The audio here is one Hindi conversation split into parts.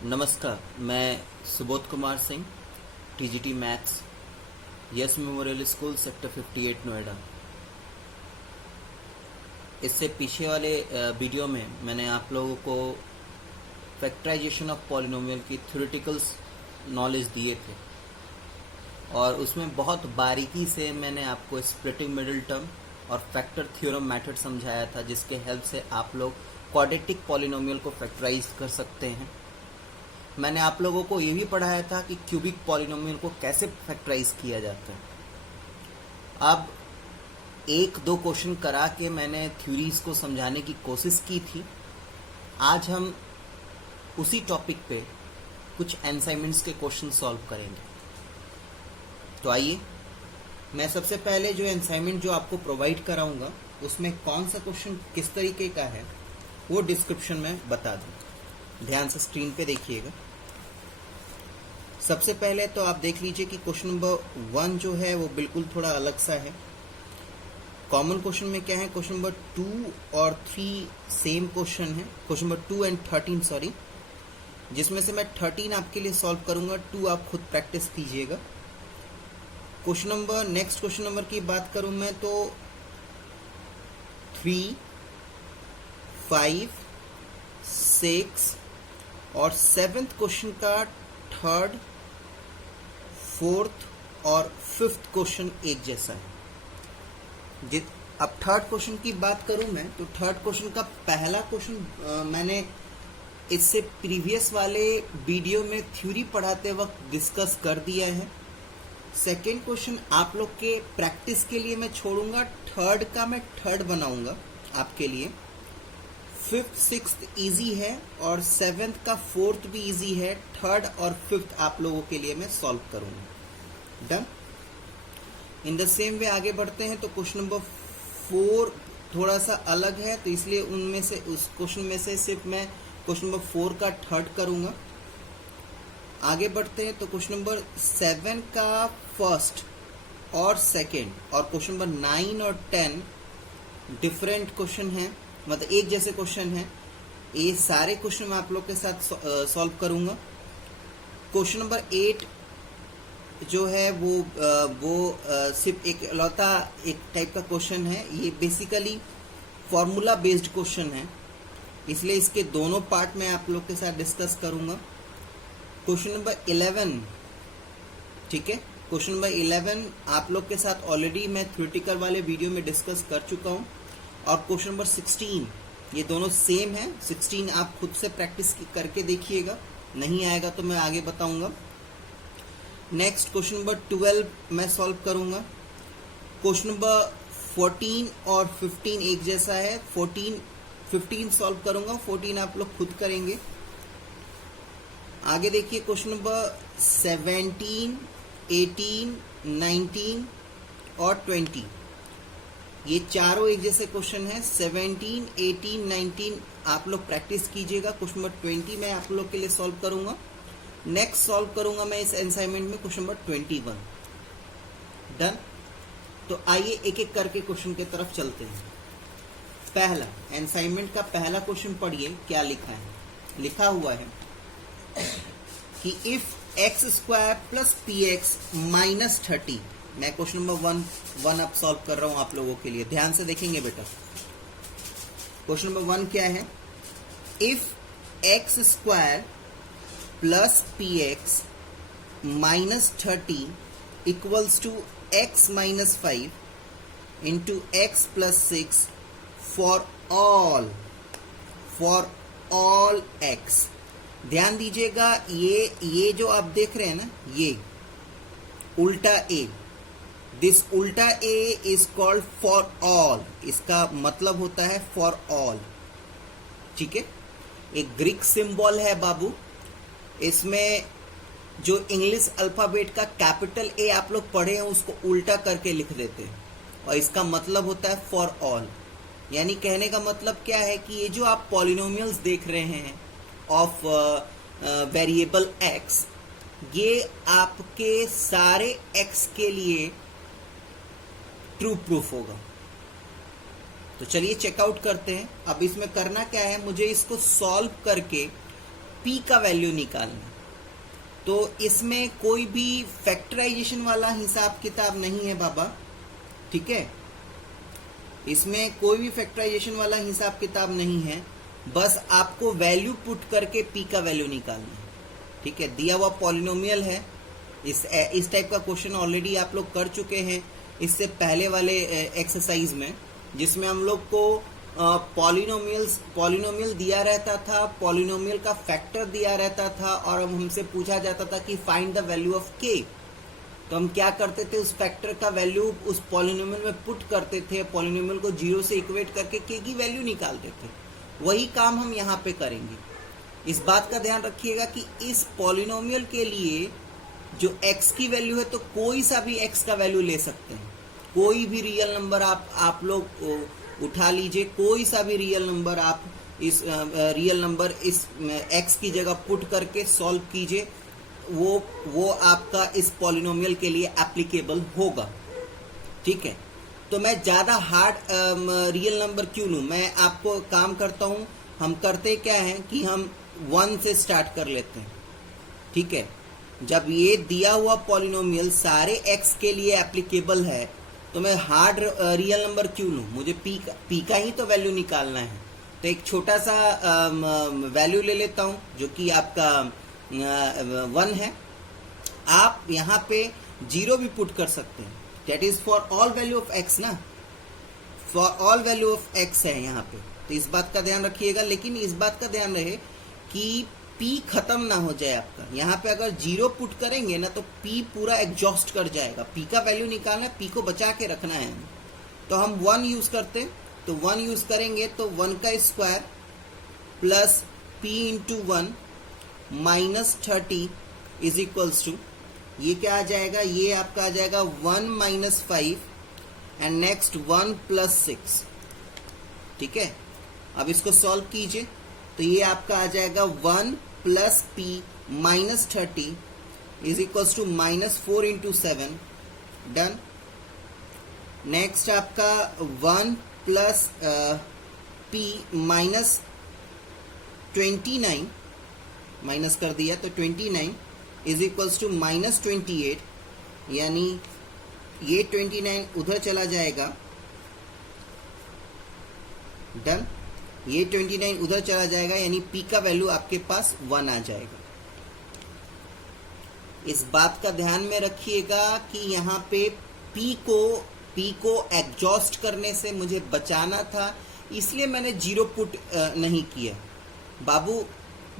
नमस्कार, मैं Subodh Kumar Singh, TGT maths, yes memorial school, sector 58, Noida. इससे पीछे वाले वीडियो में मैंने आप लोगों को फैक्टराइजेशन ऑफ पॉलिनोमियल की थ्योरेटिकल नॉलेज दिए थे और उसमें बहुत बारीकी से मैंने आपको स्प्लिटिंग मिडिल टर्म और फैक्टर थ्योरम मेथड समझाया था, जिसके हेल्प से आप लोग क्वाड्रेटिक पॉलिनोमियल को फैक्टराइज कर सकते हैं। मैंने आप लोगों को ये भी पढ़ाया था कि क्यूबिक पॉलिनोमियल को कैसे फैक्टराइज किया जाता है। अब एक दो क्वेश्चन करा के मैंने थ्योरीज को समझाने की कोशिश की थी। आज हम उसी टॉपिक पे कुछ असाइनमेंट्स के क्वेश्चन सॉल्व करेंगे। तो आइए, मैं सबसे पहले जो असाइनमेंट जो आपको प्रोवाइड कराऊंगा उसमें कौन सा क्वेश्चन किस तरीके का है वो डिस्क्रिप्शन में बता दूं। ध्यान से स्क्रीन पे देखिएगा। सबसे पहले तो आप देख लीजिए कि क्वेश्चन नंबर 1 जो है वो बिल्कुल थोड़ा अलग सा है। कॉमन क्वेश्चन में क्या है, क्वेश्चन नंबर 2 और 3 सेम क्वेश्चन है। क्वेश्चन नंबर 2 एंड 13 सॉरी, जिसमें से मैं 13 आपके लिए सॉल्व करूंगा, 2 आप खुद प्रैक्टिस कीजिएगा। नेक्स्ट क्वेश्चन नंबर की बात करूं मैं तो 3, 5, 6 और 7th क्वेश्चन का 3rd, 4th और 5th क्वेश्चन एक जैसा है। अब 3rd क्वेश्चन की बात करूं मैं तो 3rd क्वेश्चन का पहला क्वेश्चन मैंने इससे प्रीवियस वाले वीडियो में थ्योरी पढ़ाते वक्त डिस्कस कर दिया है। सेकेंड क्वेश्चन आप लोग के प्रैक्टिस के लिए मैं छोड़ूंगा। 3rd का मैं 3rd बनाऊंगा आपके लिए। 5th, 6th इजी है और 7th का 4th भी इजी है। 3rd और 5th आप लोगों के लिए मैं सॉल्व करूंगा। Done. In the same way आगे बढ़ते हैं तो क्वेश्चन नंबर 4 थोड़ा सा अलग है, तो इसलिए उनमें से उस क्वेश्चन में से सिर्फ मैं क्वेश्चन नंबर 4 का 3rd करूंगा। आगे बढ़ते हैं तो क्वेश्चन नंबर 7 का 1st और 2nd और क्वेश्चन नंबर 9 और 10 डिफरेंट क्वेश्चन है, मतलब एक जैसे क्वेश्चन है। ये सारे क्वेश्चन मैं आप लोग के साथ सॉल्व करूंगा। क्वेश्चन नंबर 8 जो है वो सिर्फ एक लौता एक टाइप का क्वेश्चन है। ये बेसिकली फॉर्मूला बेस्ड क्वेश्चन है, इसलिए इसके दोनों पार्ट मैं आप लोग के साथ डिस्कस करूंगा। क्वेश्चन नंबर 11, ठीक है, क्वेश्चन नंबर 11 आप लोग के साथ ऑलरेडी मैं थ्योरेटिकल वाले वीडियो में डिस्कस कर चुका हूं। और क्वेश्चन नंबर 16 ये दोनों सेम है। 16 आप खुद से प्रैक्टिस करके देखिएगा, नहीं आएगा तो मैं आगे बताऊंगा। नेक्स्ट क्वेश्चन नंबर 12 मैं सॉल्व करूंगा। क्वेश्चन नंबर 14 और 15 एक जैसा है। 15 सॉल्व करूंगा, 14 आप लोग खुद करेंगे। आगे देखिए क्वेश्चन नंबर 17, 18, 19 और 20 ये चारों एक जैसे क्वेश्चन है। 17, 18, 19 आप लोग प्रैक्टिस कीजिएगा। क्वेश्चन नंबर 20 मैं आप लोग के लिए सॉल्व करूंगा। नेक्स्ट सॉल्व करूंगा मैं इस असाइनमेंट में क्वेश्चन नंबर 21। डन। तो आइए एक एक करके क्वेश्चन की तरफ चलते हैं। पहला असाइनमेंट का पहला क्वेश्चन पढ़िए, क्या लिखा है। लिखा हुआ है कि if x² plus px minus 30, मैं क्वेश्चन नंबर 1 अब सॉल्व कर रहा हूं आप लोगों के लिए, ध्यान से देखेंगे बेटा। क्वेश्चन नंबर 1 क्या है, if x² plus px minus 30 equals to x minus 5 into x plus 6 for all x। ध्यान दीजिएगा, ये जो आप देख रहे हैं ना, ये उल्टा a, दिस उल्टा a is called for all. इसका मतलब होता है फॉर ऑल, ठीक है। एक ग्रीक सिंबल है बाबू, इसमें जो इंग्लिश अल्फाबेट का कैपिटल A आप लोग पढ़े हैं उसको उल्टा करके लिख देते हैं और इसका मतलब होता है फॉर ऑल। यानी कहने का मतलब क्या है कि ये जो आप पॉलिनोमियल्स देख रहे हैं ऑफ वेरिएबल x, ये आपके सारे x के लिए ट्रू प्रूफ होगा। तो चलिए चेकआउट करते हैं। अब इसमें करना क्या है, मुझे इसको सॉल्व करके p का वैल्यू निकालना है। तो इसमें कोई भी फैक्टराइजेशन वाला हिसाब किताब नहीं है बाबा, ठीक है, इसमें कोई भी फैक्टराइजेशन वाला हिसाब किताब नहीं है, बस आपको वैल्यू पुट करके p का वैल्यू निकालना है, ठीक है। दिया हुआ पॉलिनोमियल है, इस टाइप का क्वेश्चन ऑलरेडी आप लोग कर चुके हैं इससे पहले वाले एक्सरसाइज में, जिसमें हम लोग को पॉलिनोमियल दिया रहता था, पॉलिनोमियल का फैक्टर दिया रहता था और हमसे पूछा जाता था कि find the value of k। तो हम क्या करते थे, उस फैक्टर का वैल्यू उस पॉलिनोमियल में पुट करते थे, पॉलिनोमियल को 0 से इक्वेट करके k की वैल्यू निकालते थे। वही काम हम यहाँ पे करेंगे। इस बात का ध्यान रखिएगा कि इस पॉलिनोमियल के लिए जो x की वैल्यू है, तो कोई सा भी x का वैल्यू ले सकते हैं, कोई भी रियल नंबर आप लोग उठा लीजिए, कोई सा भी रियल नंबर आप इस रियल नंबर इस x की जगह पुट करके सॉल्व कीजिए, वो आपका इस पॉलिनोमियल के लिए एप्लीकेबल होगा, ठीक है। तो मैं ज़्यादा हार्ड रियल नंबर क्यों लूँ, मैं आपको काम करता हूँ, हम करते क्या हैं कि हम 1 से स्टार्ट कर लेते हैं, ठीक है। जब ये दिया हुआ पॉलिनोमियल सारे x के लिए एप्लीकेबल है, तो मैं हार्ड रियल नंबर क्यों लूँ, मुझे p का ही तो वैल्यू निकालना है। तो एक छोटा सा वैल्यू ले लेता हूँ जो कि आपका 1 है। आप यहाँ पे 0 भी पुट कर सकते हैं, that is for all value of x ना, for all value of x है यहाँ पे। तो इस बात का ध्यान रखिएगा, लेकिन इस बात का ध्यान रहे कि p खत्म ना हो जाए आपका। यहाँ पे अगर 0 पुट करेंगे ना तो p पूरा एग्जॉस्ट कर जाएगा, p का वैल्यू निकालना है, p को बचा के रखना है। तो हम 1 यूज करते हैं, तो 1 यूज करेंगे तो 1 का square plus p into 1 minus 30 is equals to, ये क्या आ जाएगा, ये आपका आ जाएगा 1 माइनस 5 एंड नेक्स्ट 1 प्लस 6, ठीक है। अब इसको सॉल्व कीजिए तो ये आपका आ जाएगा 1 plus p minus 30 is equals to minus 4 into 7, done. Next आपका 1 प्लस p माइनस 29, माइनस कर दिया तो 29 इज इक्वल्स टू माइनस 28, यानी ये 29 उधर चला जाएगा, डन। ये 29 उधर चला जाएगा, यानी p का वैल्यू आपके पास 1 आ जाएगा। इस बात का ध्यान में रखिएगा कि यहाँ पे p को एग्जॉस्ट करने से मुझे बचाना था, इसलिए मैंने 0 पुट नहीं किया। बाबू,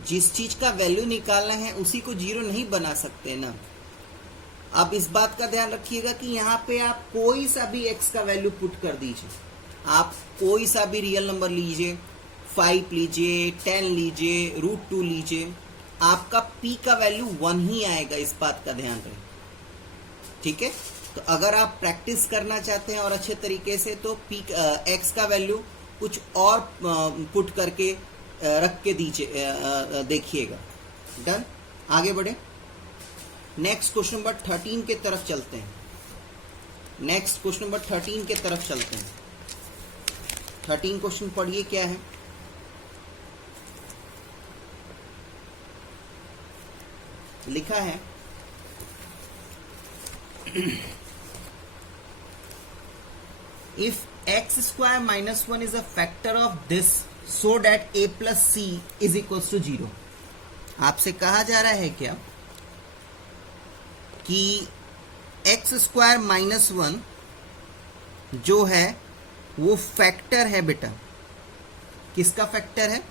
जिस चीज का वैल्यू निकालना है उसी को 0 नहीं बना सकते ना। अब इस बात का ध्यान रखिएगा कि यहाँ पे आप कोई सा भी x का वैल्यू पुट कर दीजिए, आप कोई सा भी रियल नंबर लीजिए, 5 लीजिए, 10 लीजिए, √2 लीजिए, आपका p का वैल्यू 1 ही आएगा, इस बात का ध्यान रहे, ठीक है। तो अगर आप प्रैक्टिस करना चाहते हैं और अच्छे तरीके से, तो x का वैल्यू कुछ और पुट करके रख के दीजिए, देखिएगा, डन। आगे बढ़े, नेक्स्ट क्वेश्चन नंबर 13 के तरफ चलते हैं। नेक्स्ट क्वेश्चन नंबर 13 के तरफ चलते हैं। 13 क्वेश्चन पढ़िए क्या है। लिखा है if x square minus 1 is a factor of this so that a plus c is equals to 0। आपसे कहा जा रहा है क्या कि x स्क्वायर माइनस 1 जो है वो फैक्टर है बेटा। किसका फैक्टर है?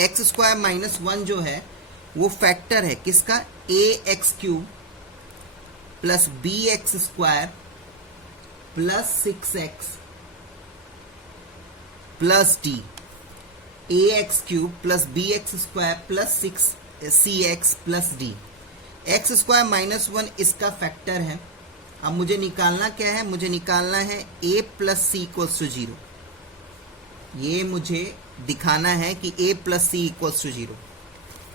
x स्क्वायर माइनस 1 जो है वो फैक्टर है किसका? ax³ plus bx square plus 6x plus d, ax³ plus bx square plus 6cx plus d। x square minus 1 इसका फैक्टर है। अब मुझे निकालना क्या है? मुझे निकालना है a plus c equals to 0। ये मुझे दिखाना है कि a plus c equals to 0।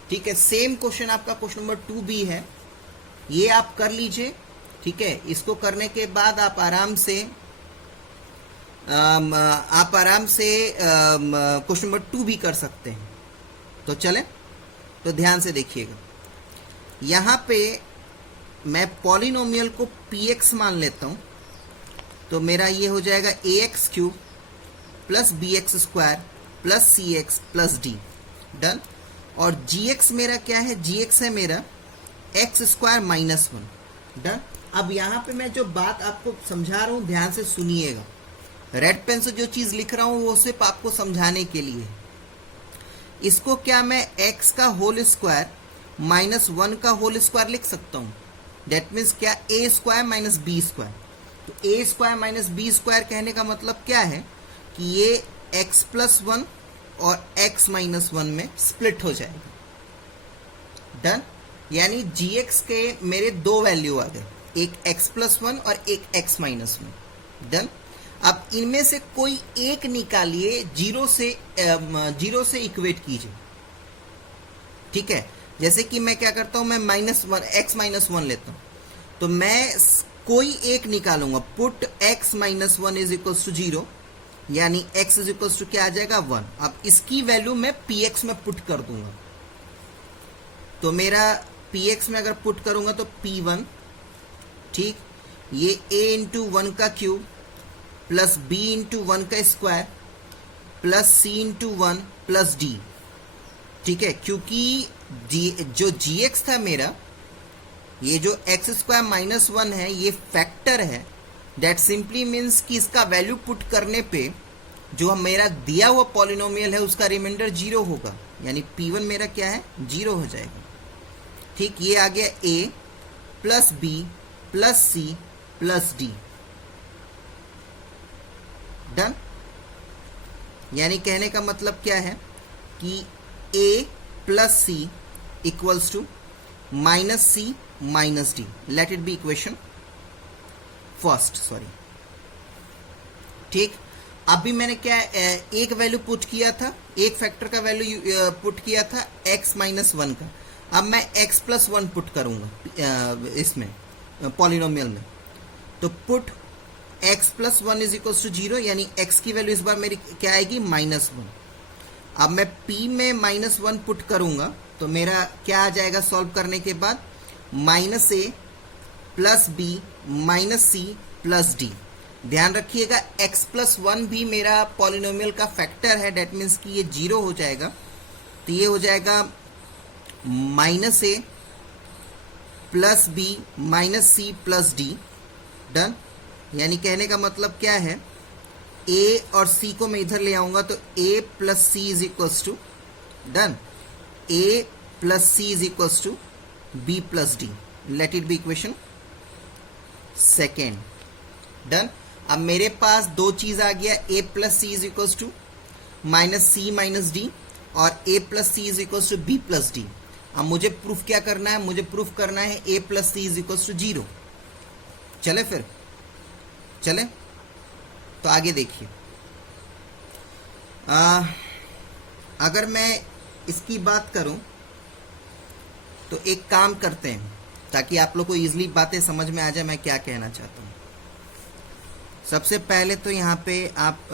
ठीक है, सेम क्वेश्चन आपका क्वेश्चन नंबर 2 भी है, ये आप कर लीजिए। ठीक है, इसको करने के बाद आप आराम से क्वेश्चन नंबर 2 भी कर सकते हैं। तो चलें तो ध्यान से देखिएगा, यहां पे मैं पॉलिनोमियल को px मान लेता हूं, तो मेरा ये हो जाएगा ax cube plus bx square plus cx plus d। Done. और gx मेरा क्या है, gx है मेरा x स्क्वायर माइनस 1। डन। अब यहां पे मैं जो बात आपको समझा रहा हूं, ध्यान से सुनिएगा। रेड पेन से जो चीज लिख रहा हूं वो सिर्फ आपको समझाने के लिए। इसको क्या मैं x का होल स्क्वायर माइनस 1 का होल स्क्वायर लिख सकता हूं। दैट मीन्स क्या, a square minus b square. तो a square minus b square कहने का मतलब क्या है कि ये x प्लस 1 और x माइनस 1 में स्प्लिट हो जाएगा। डन। यानी gx के मेरे दो वैल्यू आ गए, एक x प्लस 1 और एक x माइनस 1। डन। अब इनमें से कोई एक निकालिए, जीरो से इक्वेट कीजिए। ठीक है, जैसे कि मैं क्या करता हूं, मैं x माइनस 1 लेता हूं, तो मैं कोई एक निकालूंगा। Put x minus 1 is equals to 0, यानी x इज इक्वल्स टू क्या आ जाएगा, 1। अब इसकी वैल्यू मैं px में पुट कर दूंगा, तो मेरा px में अगर पुट करूंगा तो p1, ठीक, ये a इंटू 1 का क्यूब प्लस b इंटू 1 का square plus c into 1 plus d। ठीक है, क्योंकि जो gx था मेरा, ये जो x स्क्वायर माइनस 1 है, ये फैक्टर है। दैट सिंपली मीन्स कि इसका वैल्यू पुट करने पे जो मेरा दिया हुआ पॉलिनोमियल है उसका रिमाइंडर 0 होगा, यानी p1 मेरा क्या है, 0 हो जाएगा। ठीक, ये आ गया a plus b plus c plus d। Done. यानी कहने का मतलब क्या है कि a plus c equals to minus C minus d. Let it be equation first, sorry. ठीक, अभी मैंने क्या एक वैल्यू पुट किया था, एक फैक्टर का वैल्यू पुट किया था x माइनस 1 का। अब मैं x प्लस 1 पुट करूंगा इसमें पॉलिनोमियल में, तो put x plus 1 is equals to 0, यानी x की वैल्यू इस बार मेरी क्या आएगी, माइनस 1। अब मैं p में माइनस 1 पुट करूंगा, तो मेरा क्या आ जाएगा सॉल्व करने के बाद, minus a plus b minus c plus d. ध्यान रखिएगा x प्लस 1 भी मेरा पॉलिनोमियल का फैक्टर है, डेट मीन्स कि ये 0 हो जाएगा। तो ये हो जाएगा minus a plus b minus c plus d. Done. यानी कहने का मतलब क्या है, a और c को मैं इधर ले आऊंगा तो a plus c is equals to, done, a plus c is equals to b plus d. Let it be equation second. Done. अब मेरे पास दो चीज आ गया, a plus c is equals to minus C minus d और a plus c is equals to b plus d. अब मुझे प्रूफ क्या करना है, मुझे प्रूफ करना है a plus c is equals to 0। चले फिर, चले तो आगे देखिए। अगर मैं इसकी बात करूं तो एक काम करते हैं ताकि आप लोग को इजीली बातें समझ में आ जाए मैं क्या कहना चाहता हूं। सबसे पहले तो यहाँ पे आप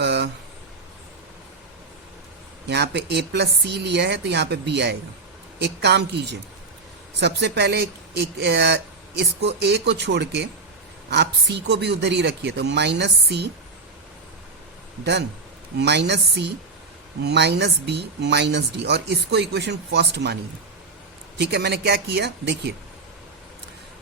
यहाँ पे a प्लस सी लिया है तो यहाँ पे b आएगा। एक काम कीजिए, सबसे पहले इसको a को छोड़ के आप c को भी उधर ही रखिए, तो माइनस सी, डन, माइनस सी माइनस बी माइनस डी, और इसको इक्वेशन फर्स्ट मानिए। ठीक है, मैंने क्या किया देखिए,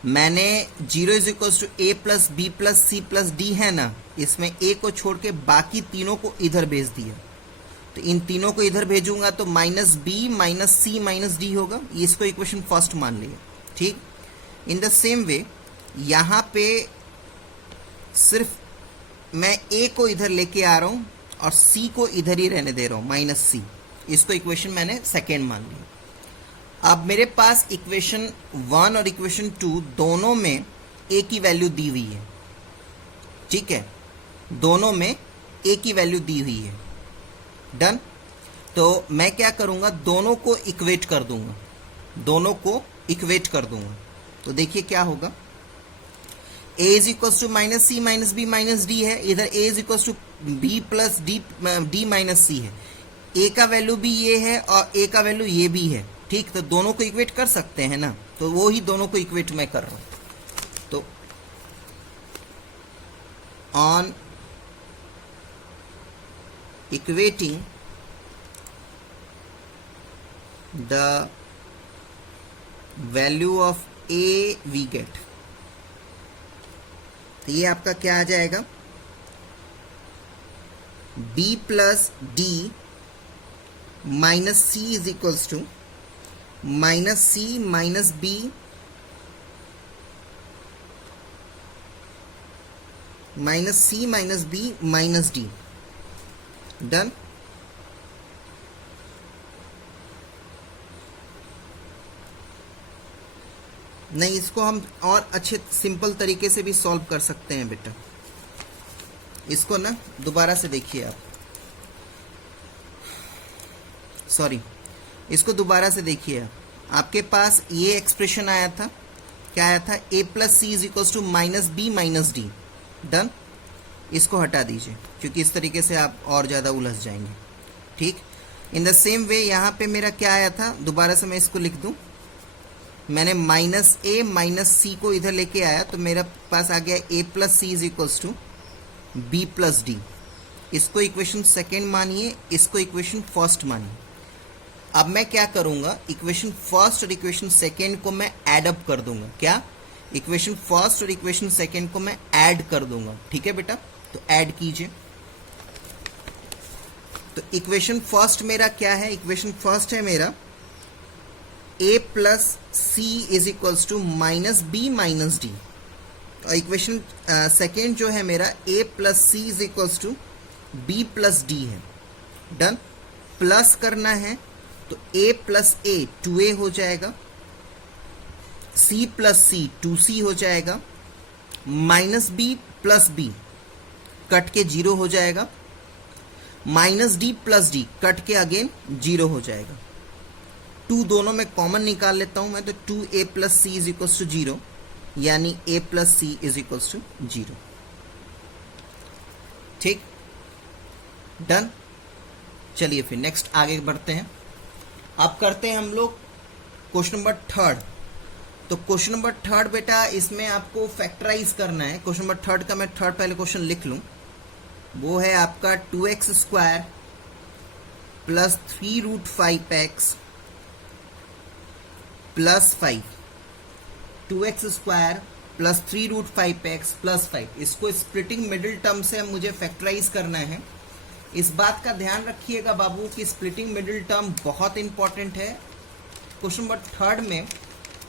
मैंने 0 is equals to a plus b plus c plus d है ना, इसमें a को छोड़ के बाकी तीनों को इधर भेज दिया। तो इन तीनों को इधर भेजूंगा तो माइनस बी माइनस सी माइनस डी होगा, इसको इक्वेशन फर्स्ट मान लिया। ठीक, इन द सेम वे यहां पे सिर्फ मैं a को इधर लेके आ रहा हूं और c को इधर ही रहने दे रहा हूं, माइनस सी। इसको इक्वेशन मैंने सेकेंड मान लिया। अब मेरे पास इक्वेशन 1 और इक्वेशन 2 दोनों में a की वैल्यू दी हुई है। ठीक है, दोनों में a की वैल्यू दी हुई है। डन। तो मैं क्या करूंगा, दोनों को इक्वेट कर दूंगा, दोनों को इक्वेट कर दूंगा। तो देखिए क्या होगा, a is equals to minus C minus B minus D है, इधर a is equals to b plus D minus C है। a का वैल्यू भी ये है और a का वैल्यू ये भी है, ठीक, तो दोनों को इक्वेट कर सकते हैं ना, तो वो ही दोनों को इक्वेट मैं कर रहा हूं। तो on equating the value of a we get, तो ये आपका क्या आ जाएगा, b plus D minus c is equals to minus C minus B minus C minus B minus d. Done. नहीं, इसको हम और अच्छे सिंपल तरीके से भी सॉल्व कर सकते हैं बेटा। इसको ना दोबारा से देखिए आप, सॉरी, इसको दोबारा से देखिए आप। आपके पास ये एक्सप्रेशन आया था, क्या आया था, a plus c is equal to minus B minus d. Done. इसको हटा दीजिए क्योंकि इस तरीके से आप और ज़्यादा उलझ जाएंगे। ठीक। इन द सेम वे यहाँ पे मेरा क्या आया था, दोबारा से मैं इसको लिख दूं, मैंने माइनस ए माइनस सी को इधर लेके आया तो मेरा पास आ गया a plus c is equals to b plus d. इसको इक्वेशन सेकेंड मानिए, इसको इक्वेशन फर्स्ट मानिए। अब मैं क्या करूंगा, इक्वेशन फर्स्ट और इक्वेशन सेकेंड को मैं ऐड अप कर दूंगा। क्या, इक्वेशन फर्स्ट और इक्वेशन सेकेंड को मैं ऐड कर दूंगा। ठीक है बेटा, तो ऐड कीजिए। तो इक्वेशन फर्स्ट मेरा क्या है, इक्वेशन फर्स्ट है मेरा a plus c is equals to minus B minus d, और इक्वेशन सेकेंड जो है मेरा a plus c is equals to b plus d है। डन। प्लस करना है तो a प्लस ए 2a हो जाएगा, c प्लस सी 2c हो जाएगा, minus b plus b cut के 0 हो जाएगा, minus d plus d cut के अगेन 0 हो जाएगा। 2 दोनों में कॉमन निकाल लेता हूं मैं, तो 2a plus c is equals to 0, यानी a plus c is equals to 0। ठीक। डन। चलिए फिर नेक्स्ट आगे बढ़ते हैं। अब करते हैं हम लोग क्वेश्चन नंबर थर्ड। तो क्वेश्चन नंबर थर्ड बेटा, इसमें आपको फैक्टराइज करना है। क्वेश्चन नंबर थर्ड का मैं थर्ड पहले क्वेश्चन लिख लूं, वो है आपका 2x square plus 3 root 5x plus 5, 2x square plus 3 root 5x plus 5। इसको स्प्लिटिंग मिडिल टर्म से मुझे फैक्टराइज करना है। इस बात का ध्यान रखिएगा बाबू कि स्प्लिटिंग मिडिल टर्म बहुत इंपॉर्टेंट है। क्वेश्चन नंबर थर्ड में,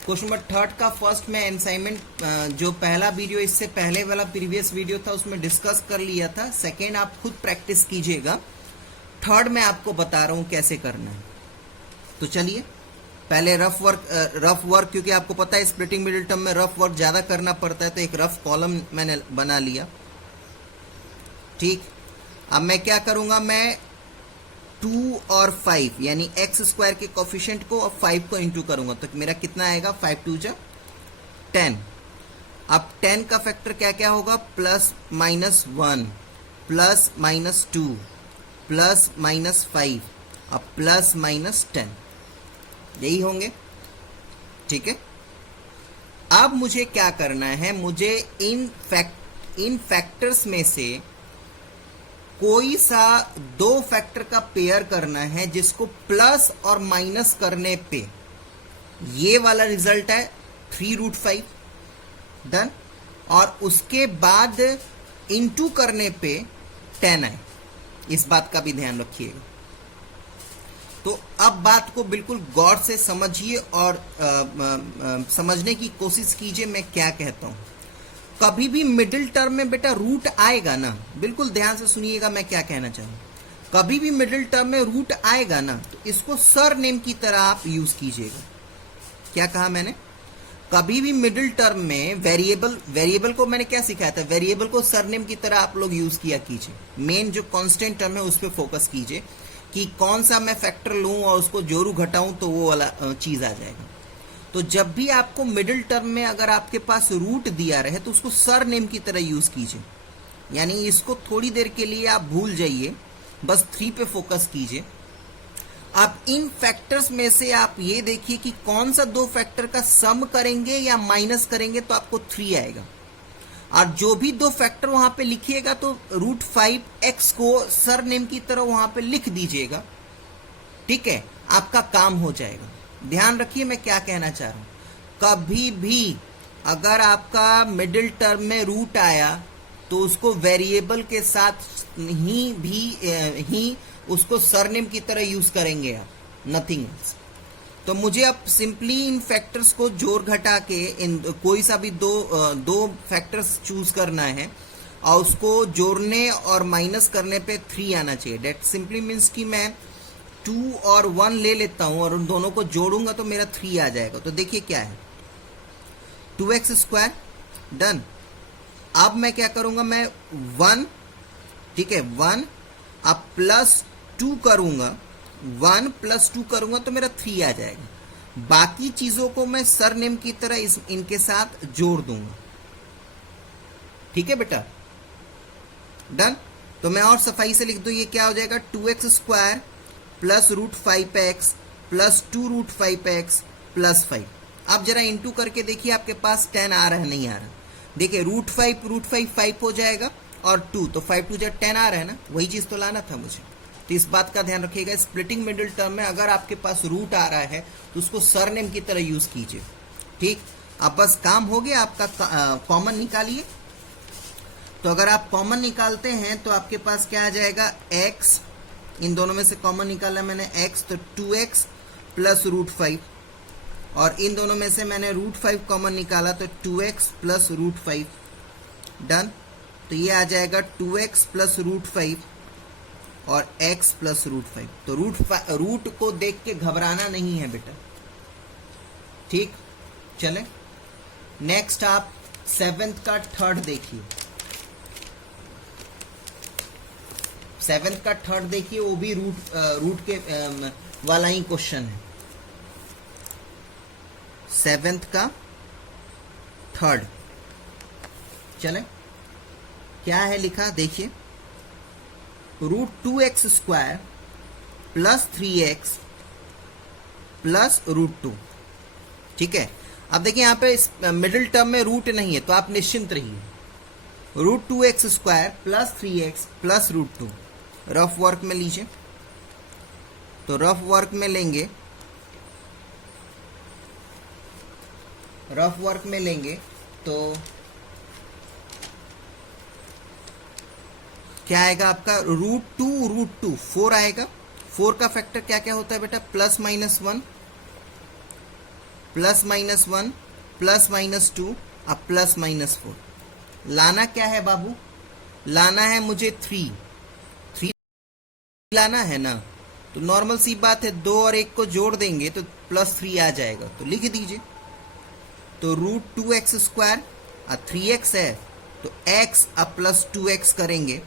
क्वेश्चन नंबर थर्ड का फर्स्ट में असाइनमेंट जो पहला वीडियो इससे पहले वाला प्रीवियस वीडियो था उसमें डिस्कस कर लिया था। सेकेंड आप खुद प्रैक्टिस कीजिएगा, थर्ड में आपको बता रहा हूं कैसे करना है। तो चलिए पहले रफ वर्क, क्योंकि आपको पता है स्प्लिटिंग मिडिल टर्म में रफ वर्क ज्यादा करना पड़ता है, तो एक रफ कॉलम मैंने बना लिया। ठीक। अब मैं क्या करूंगा, मैं 2 और 5 यानी x स्क्वायर के कोफिशिएंट को और 5 को इंटू करूंगा, तो मेरा कितना आएगा, 5 2 जा 10। अब 10 का फैक्टर क्या क्या होगा, plus minus 1 plus minus 2 plus minus 5 अब प्लस माइनस 10, यही होंगे। ठीक है। अब मुझे क्या करना है, मुझे इन फैक्टर्स में से कोई सा 2 फैक्टर का पेयर करना है जिसको प्लस और माइनस करने पे ये वाला रिजल्ट है 3 रूट 5। डन। और उसके बाद इनटू करने पे 10 आए, इस बात का भी ध्यान रखिएगा। तो अब बात को बिल्कुल गौर से समझिए और समझने की कोशिश कीजिए मैं क्या कहता हूं। कभी भी मिडिल टर्म में बेटा रूट आएगा ना, बिल्कुल ध्यान से सुनिएगा मैं क्या कहना चाहूँ। कभी भी मिडिल टर्म में रूट आएगा ना, तो इसको सर नेम की तरह आप यूज कीजिएगा। क्या कहा मैंने, कभी भी मिडिल टर्म में वेरिएबल को मैंने क्या सिखाया था, वेरिएबल को सरनेम की तरह आप लोग यूज किया कीजिए। मेन जो कांस्टेंट टर्म है उस पर फोकस कीजिए कि कौन सा मैं फैक्टर लूं और उसको जोड़ू घटाऊं तो वो वाला चीज आ जाएगा। तो जब भी आपको मिडिल टर्म में अगर आपके पास रूट दिया रहे तो उसको सरनेम की तरह यूज कीजिए, यानी इसको थोड़ी देर के लिए आप भूल जाइए, बस 3 पे फोकस कीजिए। आप इन फैक्टर्स में से आप ये देखिए कि कौन सा दो फैक्टर का सम करेंगे या माइनस करेंगे तो आपको 3 आएगा। और जो भी दो फैक्टर वहां पे लिखिएगा तो √5x को सर नेम की तरह वहां पे लिख दीजिएगा, ठीक है, आपका काम हो जाएगा। ध्यान रखिए मैं क्या कहना चाह रहा हूं, कभी भी अगर आपका मिडिल टर्म में रूट आया तो उसको वेरिएबल के साथ ही उसको सरनेम की तरह यूज करेंगे आप, नथिंग एल्स। तो मुझे अब सिंपली इन फैक्टर्स को जोड़ घटा के इन कोई सा भी दो फैक्टर्स चूज करना है और उसको जोड़ने और माइनस करने पे 3 आना चाहिए। डेट सिंपली मीन्स कि मैं 2 और 1 ले लेता हूं और उन दोनों को जोड़ूंगा तो मेरा 3 आ जाएगा। तो देखिए क्या है, 2x², डन। अब मैं क्या करूंगा, मैं 1, ठीक है, 1 अब +2 करूंगा, 1 + 2 करूंगा तो मेरा 3 आ जाएगा। बाकी चीजों को मैं सरनेम की तरह इनके साथ जोड़ दूंगा, ठीक है बेटा, डन। तो मैं और सफाई से लिख दूं, ये क्या हो जाएगा, 2x² + √5x + 2√5x + 5। अब जरा इंटू करके देखिए आपके पास 10 आ रहा है नहीं आ रहा। देखिए √5 5 हो जाएगा और 2 तो 5 2 10 आ रहा है ना, वही चीज तो लाना था मुझे। तो इस बात का ध्यान रखिएगा, स्प्लिटिंग मिडिल टर्म में अगर आपके पास रूट आ रहा है तो उसको सरनेम की तरह यूज कीजिए, ठीक। अब बस काम हो गया आपका, कॉमन निकालिए। तो अगर आप कॉमन निकालते हैं तो आपके पास क्या आ जाएगा, x, इन दोनों में से कॉमन निकाला मैंने x, तो 2x + √5, और इन दोनों में से मैंने √5 कॉमन निकाला तो 2x + √5, डन। तो ये आ जाएगा 2x + √5 और x + √5। तो रूट को देख के घबराना नहीं है बेटा, ठीक। चले नेक्स्ट आप 7th का थर्ड देखिए, 7th का थर्ड देखिए, वो भी रूट के वाला ही क्वेश्चन है। 7th का थर्ड, चले क्या है लिखा देखिए, √2x² + 3x + √2, ठीक है। अब देखिए यहाँ पे मिडिल टर्म में रूट नहीं है तो आप निश्चिंत रहिए। √2x² + 3x + √2 रफ वर्क में लीजिए। तो रफ वर्क में लेंगे, रफ वर्क में लेंगे तो क्या आएगा आपका, √2 4 आएगा। 4 का फैक्टर क्या क्या होता है बेटा, +-1 +-1 +-2 अब +-4। लाना क्या है बाबू, लाना है मुझे 3 लाना है ना। तो नॉर्मल सी बात है, 2 और 1 को जोड़ देंगे तो +3 आ जाएगा। तो लिख दीजिए, तो √2x² 3x है तो x अब +2x करेंगे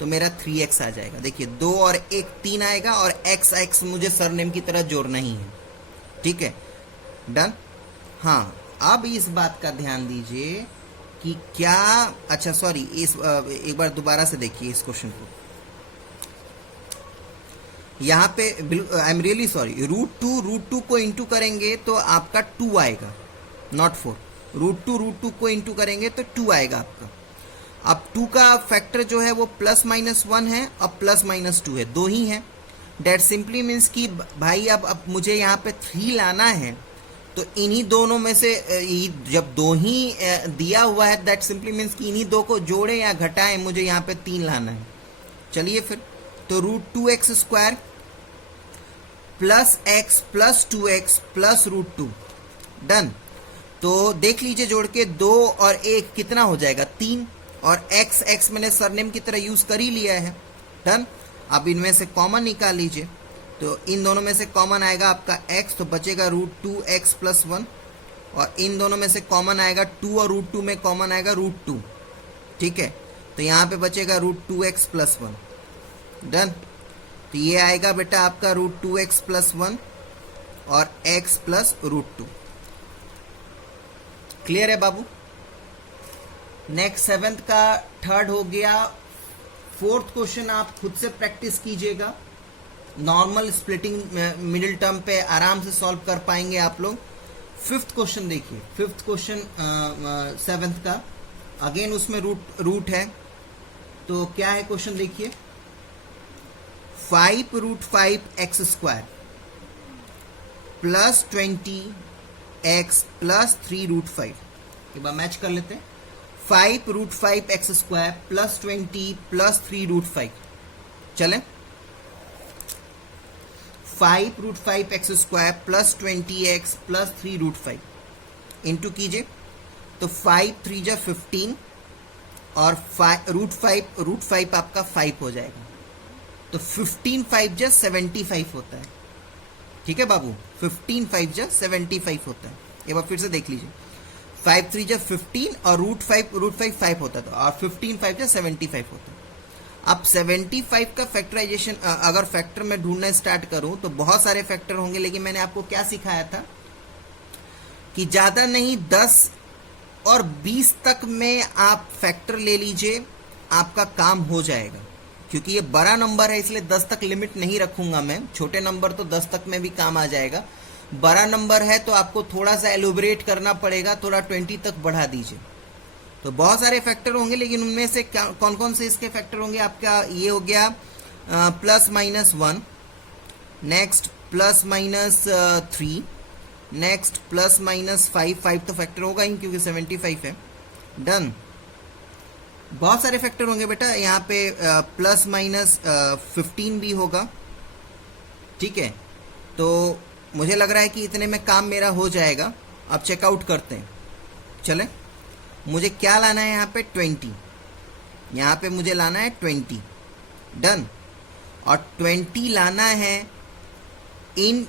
तो मेरा 3x आ जाएगा। देखिए 2 और 1 3 आएगा और x मुझे सरनेम की तरह जोड़ना ही है, ठीक है, डन। हाँ अब इस बात का ध्यान दीजिए कि क्या, अच्छा सॉरी, इस एक बार दोबारा से देखिए इस क्वेश्चन को। यहाँ पे आई एम रियली सॉरी, √2 को इंटू करेंगे तो आपका 2 आएगा, नॉट 4। √2 को इंटू करेंगे तो 2 आएगा आपका। अब 2 का फैक्टर जो है वो +-1 है और +-2 है, 2 ही है। डेट सिंपली मीन्स कि भाई अब मुझे यहाँ पे 3 लाना है तो इन्हीं दोनों में से जब 2 ही दिया हुआ है, दैट सिंपली मीन्स कि इन्हीं 2 को जोड़े या घटाएं, मुझे यहाँ पे 3 लाना है। चलिए फिर, तो √2x² + x + 2x + √2, डन। तो देख लीजिए जोड़ के, 2 और 1 कितना हो जाएगा, 3, और x मैंने सरनेम की तरह यूज कर ही लिया है, डन। अब इनमें से कॉमन निकाल लीजिए, तो इन दोनों में से कॉमन आएगा आपका x, तो बचेगा √2x + 1, और इन दोनों में से कॉमन आएगा 2 और √2 में कॉमन आएगा √2, ठीक है। तो यहाँ पे बचेगा √2x + 1, डन। तो ये आएगा बेटा आपका √2x + 1 और x + √2। क्लियर है बाबू। नेक्स्ट 7th का थर्ड हो गया। 4th क्वेश्चन आप खुद से प्रैक्टिस कीजिएगा, नॉर्मल स्प्लिटिंग मिडिल टर्म पे आराम से सॉल्व कर पाएंगे आप लोग। फिफ्थ क्वेश्चन देखिए, फिफ्थ क्वेश्चन सेवेंथ का, अगेन उसमें रूट है। तो क्या है क्वेश्चन देखिए, 5√5x² प्लस 20x प्लस 3√5। एक बार मैच कर लेते हैं, 5√5x² प्लस 20 प्लस 3√5। चलें, 5√5x² plus 20x plus 3√5 into कीजिए, तो 5 3 जा 15 और √5 आपका 5 हो जाएगा, तो 15 5 जा 75 होता है। ठीक है बाबू, 15 5 जा 75 होता है। एक बार फिर से देख लीजिए, 5 3 जा 15 और √5 5 होता है, तो और 15 5 जा 75 होता है। अब 75 का फैक्टराइजेशन अगर फैक्टर में ढूंढना स्टार्ट करूं तो बहुत सारे फैक्टर होंगे, लेकिन मैंने आपको क्या सिखाया था कि ज्यादा नहीं 10 और 20 तक में आप फैक्टर ले लीजिए, आपका काम हो जाएगा। क्योंकि ये बड़ा नंबर है इसलिए 10 तक लिमिट नहीं रखूंगा मैं, छोटे नंबर तो 10 तक में भी काम आ जाएगा। बड़ा नंबर है तो आपको थोड़ा सा एलोबरेट करना पड़ेगा, थोड़ा 20 तक बढ़ा दीजिए। तो बहुत सारे फैक्टर होंगे, लेकिन उनमें से कौन कौन से इसके फैक्टर होंगे, आपका ये हो गया +-1, नेक्स्ट +-3, नेक्स्ट +-5, 5 तो फैक्टर होगा ही क्योंकि 75 है। डन, बहुत सारे फैक्टर होंगे बेटा, यहाँ पे +-15 भी होगा। ठीक है, तो मुझे लग रहा है कि इतने में काम मेरा हो जाएगा। अब चेकआउट करते हैं, चलें। मुझे क्या लाना है यहाँ पे 20, यहाँ पे मुझे लाना है 20। डन, और 20 लाना है इन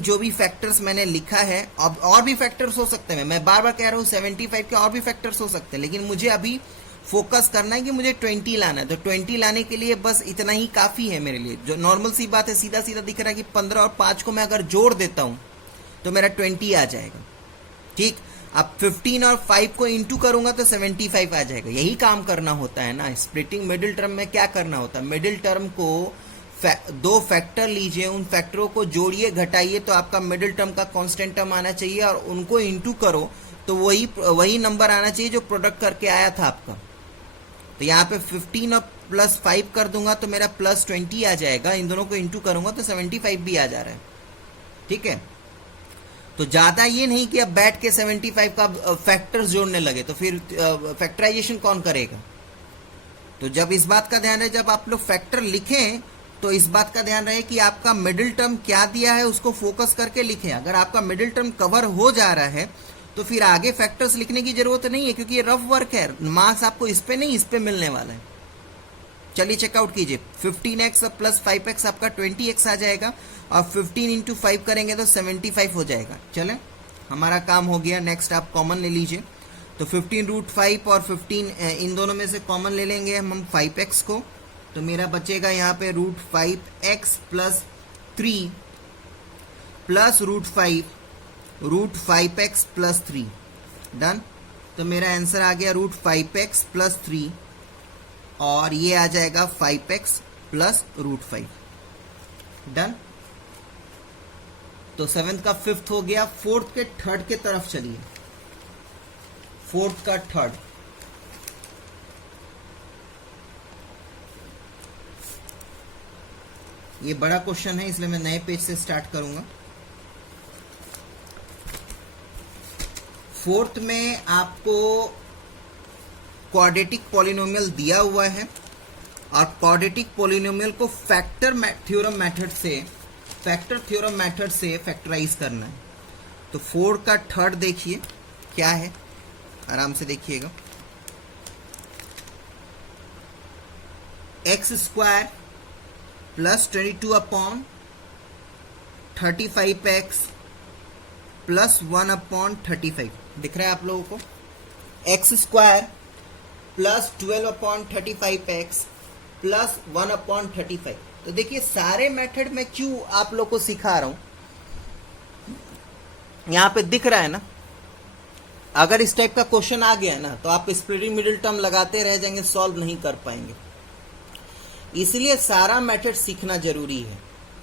जो भी फैक्टर्स मैंने लिखा है। अब और भी फैक्टर्स हो सकते हैं, मैं बार बार कह रहा हूँ 75 के और भी फैक्टर्स हो सकते हैं, लेकिन मुझे अभी फोकस करना है कि मुझे 20 लाना है। तो 20 लाने के लिए बस इतना ही काफी है मेरे लिए। जो नॉर्मल सी बात है, सीधा सीधा दिख रहा है कि 15 और 5 को मैं अगर जोड़ देता हूं तो मेरा 20 आ जाएगा। ठीक, अब 15 और 5 को इंटू करूंगा तो 75 आ जाएगा। यही काम करना होता है ना स्प्लिटिंग मिडिल टर्म में। क्या करना होता है, मिडिल टर्म को दो फैक्टर लीजिए, उन फैक्टरों को जोड़िए घटाइए तो आपका मिडिल टर्म का कांस्टेंट टर्म आना चाहिए, और उनको इंटू करो तो वही नंबर आना चाहिए जो प्रोडक्ट करके आया था आपका। तो यहाँ पे 15 और +5 कर दूंगा तो मेरा +20 आ जाएगा। इन दोनों को इंटू करूंगा तो 75 भी आ जा रहा है। ठीक है, तो ज्यादा ये नहीं कि अब बैठ के 75 का फैक्टर्स जोड़ने लगे, तो फिर फैक्टराइजेशन कौन करेगा। तो जब इस बात का ध्यान रहे, जब आप लोग फैक्टर लिखें तो इस बात का ध्यान रहे कि आपका मिडिल टर्म क्या दिया है उसको फोकस करके लिखें। अगर आपका मिडिल टर्म कवर हो जा रहा है तो फिर आगे फैक्टर्स लिखने की जरूरत नहीं है, क्योंकि ये रफ वर्क है। मार्क्स आपको इस पे नहीं, इस पे मिलने वाला है। चलिए चेकआउट कीजिए, 15x प्लस 5x आपका 20x आ जाएगा, और 15 इंटू 5 करेंगे तो 75 हो जाएगा। चलें, हमारा काम हो गया। नेक्स्ट आप कॉमन ले लीजिए, तो 15√5 और 15 इन दोनों में से कॉमन ले लेंगे हम 5x को, तो मेरा बचेगा यहाँ पे √5x plus 3 plus √5x plus 3। Done, तो मेरा आंसर आ गया √5x प्लस 3, और ये आ जाएगा 5x प्लस √5। डन, तो 7th का 5th हो गया। 4th के 3rd के तरफ चलिए, 4th का 3rd। ये बड़ा क्वेश्चन है इसलिए मैं नए पेज से स्टार्ट करूंगा। 4th में आपको क्वाड्रेटिक पॉलिनोमियल दिया हुआ है, और क्वाड्रेटिक पॉलिनोमियल को फैक्टर थ्योरम मेथड से फैक्टराइज करना है। तो 4 का 3rd देखिए क्या है, आराम से देखिएगा। x² प्लस 22/35x प्लस 1/35 दिख रहा है आप लोगों को। x² plus 12/35x plus 1/35। तो देखिए सारे मेथड में क्यों आप लोग को सिखा रहा हूं, यहां पे दिख रहा है ना। अगर इस टाइप का क्वेश्चन आ गया ना तो आप स्प्लिटिंग मिडिल टर्म लगाते रह जाएंगे, सॉल्व नहीं कर पाएंगे। इसलिए सारा मेथड सीखना जरूरी है।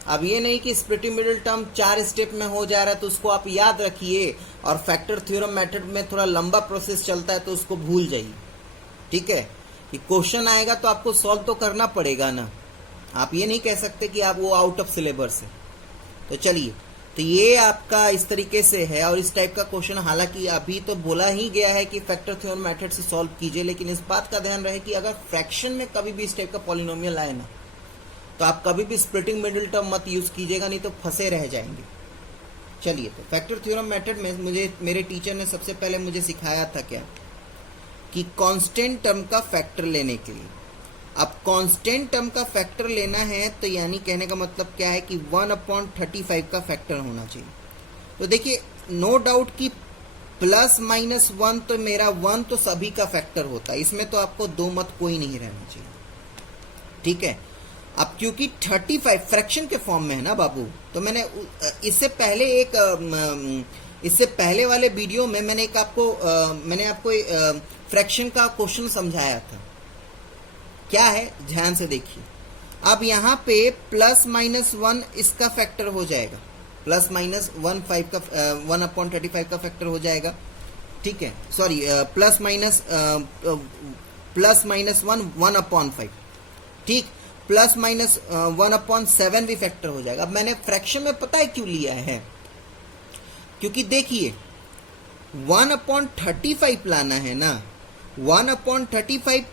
अब ये नहीं कि स्प्लिटिंग मिडिल टर्म 4 स्टेप में हो जा रहा है तो उसको आप याद रखिए, और फैक्टर थ्योरम मेथड में थोड़ा लंबा प्रोसेस चलता है तो उसको भूल जाइए। ठीक है, कि क्वेश्चन आएगा तो आपको सॉल्व तो करना पड़ेगा ना, आप ये नहीं कह सकते कि आप वो आउट ऑफ सिलेबस है। तो चलिए, तो ये आपका इस तरीके से है, और इस टाइप का क्वेश्चन हालांकि अभी तो बोला ही गया है कि फैक्टर थ्योरम मेथड से सॉल्व कीजिए, लेकिन इस बात का ध्यान रहे कि अगर फ्रैक्शन में कभी भी इस टाइप का पॉलिनोमियल आए ना, तो आप कभी भी स्प्लिटिंग मिडिल टर्म मत यूज कीजिएगा, नहीं तो फंसे रह जाएंगे। चलिए, तो फैक्टर थ्योरम मेथड में मेरे टीचर ने सबसे पहले मुझे सिखाया था क्या, कि कांस्टेंट टर्म का फैक्टर लेने के लिए। अब कांस्टेंट टर्म का फैक्टर लेना है तो यानी कहने का मतलब क्या है कि 1/35 का फैक्टर होना चाहिए। तो देखिए, नो डाउट कि ±1 तो मेरा 1 तो सभी का फैक्टर होता है, इसमें तो आपको दो मत कोई नहीं रहना चाहिए। ठीक है, अब क्योंकि 35 फ्रैक्शन के फॉर्म में है ना बाबू, तो मैंने इससे पहले वाले वीडियो में मैंने आपको फ्रैक्शन का क्वेश्चन समझाया था। क्या है, ध्यान से देखिए। अब यहाँ पे ±1 इसका फैक्टर हो जाएगा, ±1/5 का 1/35 का फैक्टर हो जाएगा। ठीक है, सॉरी, ±1 1/5, ठीक, ±1/7 भी फैक्टर हो जाएगा। अब मैंने फ्रैक्शन में पता है क्यों लिया है, क्योंकि देखिए 1/35 लाना है ना, 1/35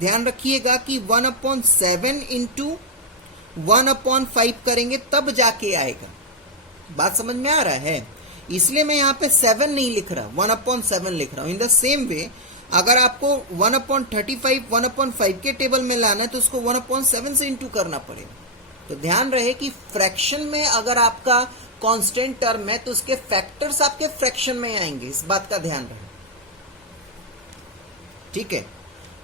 ध्यान रखिएगा कि 1/7 इंटू 1/5 करेंगे तब जाके आएगा। बात समझ में आ रहा है, इसलिए मैं यहाँ पे 7 नहीं लिख रहा, 1/7 लिख रहा हूँ। इन द सेम वे अगर आपको 1/35 1/5 के टेबल में लाना है तो उसको 1/7 से इंटू करना पड़ेगा। तो ध्यान रहे कि फ्रैक्शन में अगर आपका कांस्टेंट टर्म है तो उसके फैक्टर्स आपके फ्रैक्शन में आएंगे, इस बात का ध्यान रहे। ठीक है,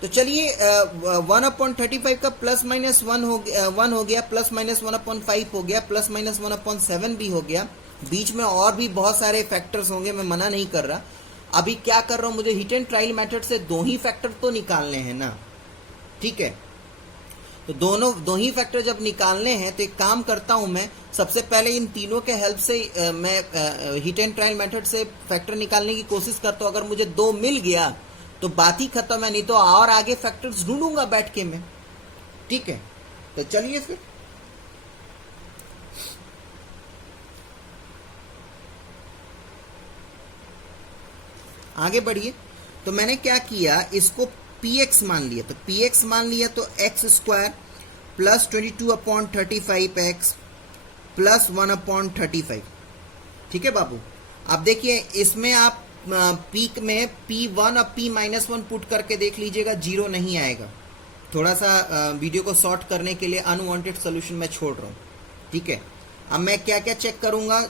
तो चलिए 1/35 का ±1 हो गया, 1 हो गया, ±1/5 हो गया, ±1/7 भी हो गया। बीच में और भी बहुत सारे फैक्टर्स होंगे, मैं मना नहीं कर रहा। अभी क्या कर रहा हूं, मुझे हिट एंड ट्रायल मेथड से दो ही फैक्टर तो निकालने हैं ना। ठीक है, तो दो ही फैक्टर जब निकालने हैं तो एक काम करता हूं मैं, सबसे पहले इन तीनों के हेल्प से मैं हिट एंड ट्रायल मेथड से फैक्टर निकालने की कोशिश करता हूं। अगर मुझे 2 मिल गया तो बात ही खत्म है, नहीं तो और आगे फैक्टर्स ढूंढूंगा बैठ के मैं। ठीक है, तो चलिए फिर आगे बढ़िए। तो मैंने क्या किया, इसको px मान लिया, तो px मान लिया तो x² + 22/35x + 1/35। ठीक है बाबू, अब देखिए इसमें आप पीक में p1 और p-1 पुट करके देख लीजिएगा, 0 नहीं आएगा। थोड़ा सा वीडियो को शॉर्ट करने के लिए अनवांटेड सोल्यूशन में छोड़ रहा हूँ। ठीक है, अब मैं क्या क्या चेक करूंगा,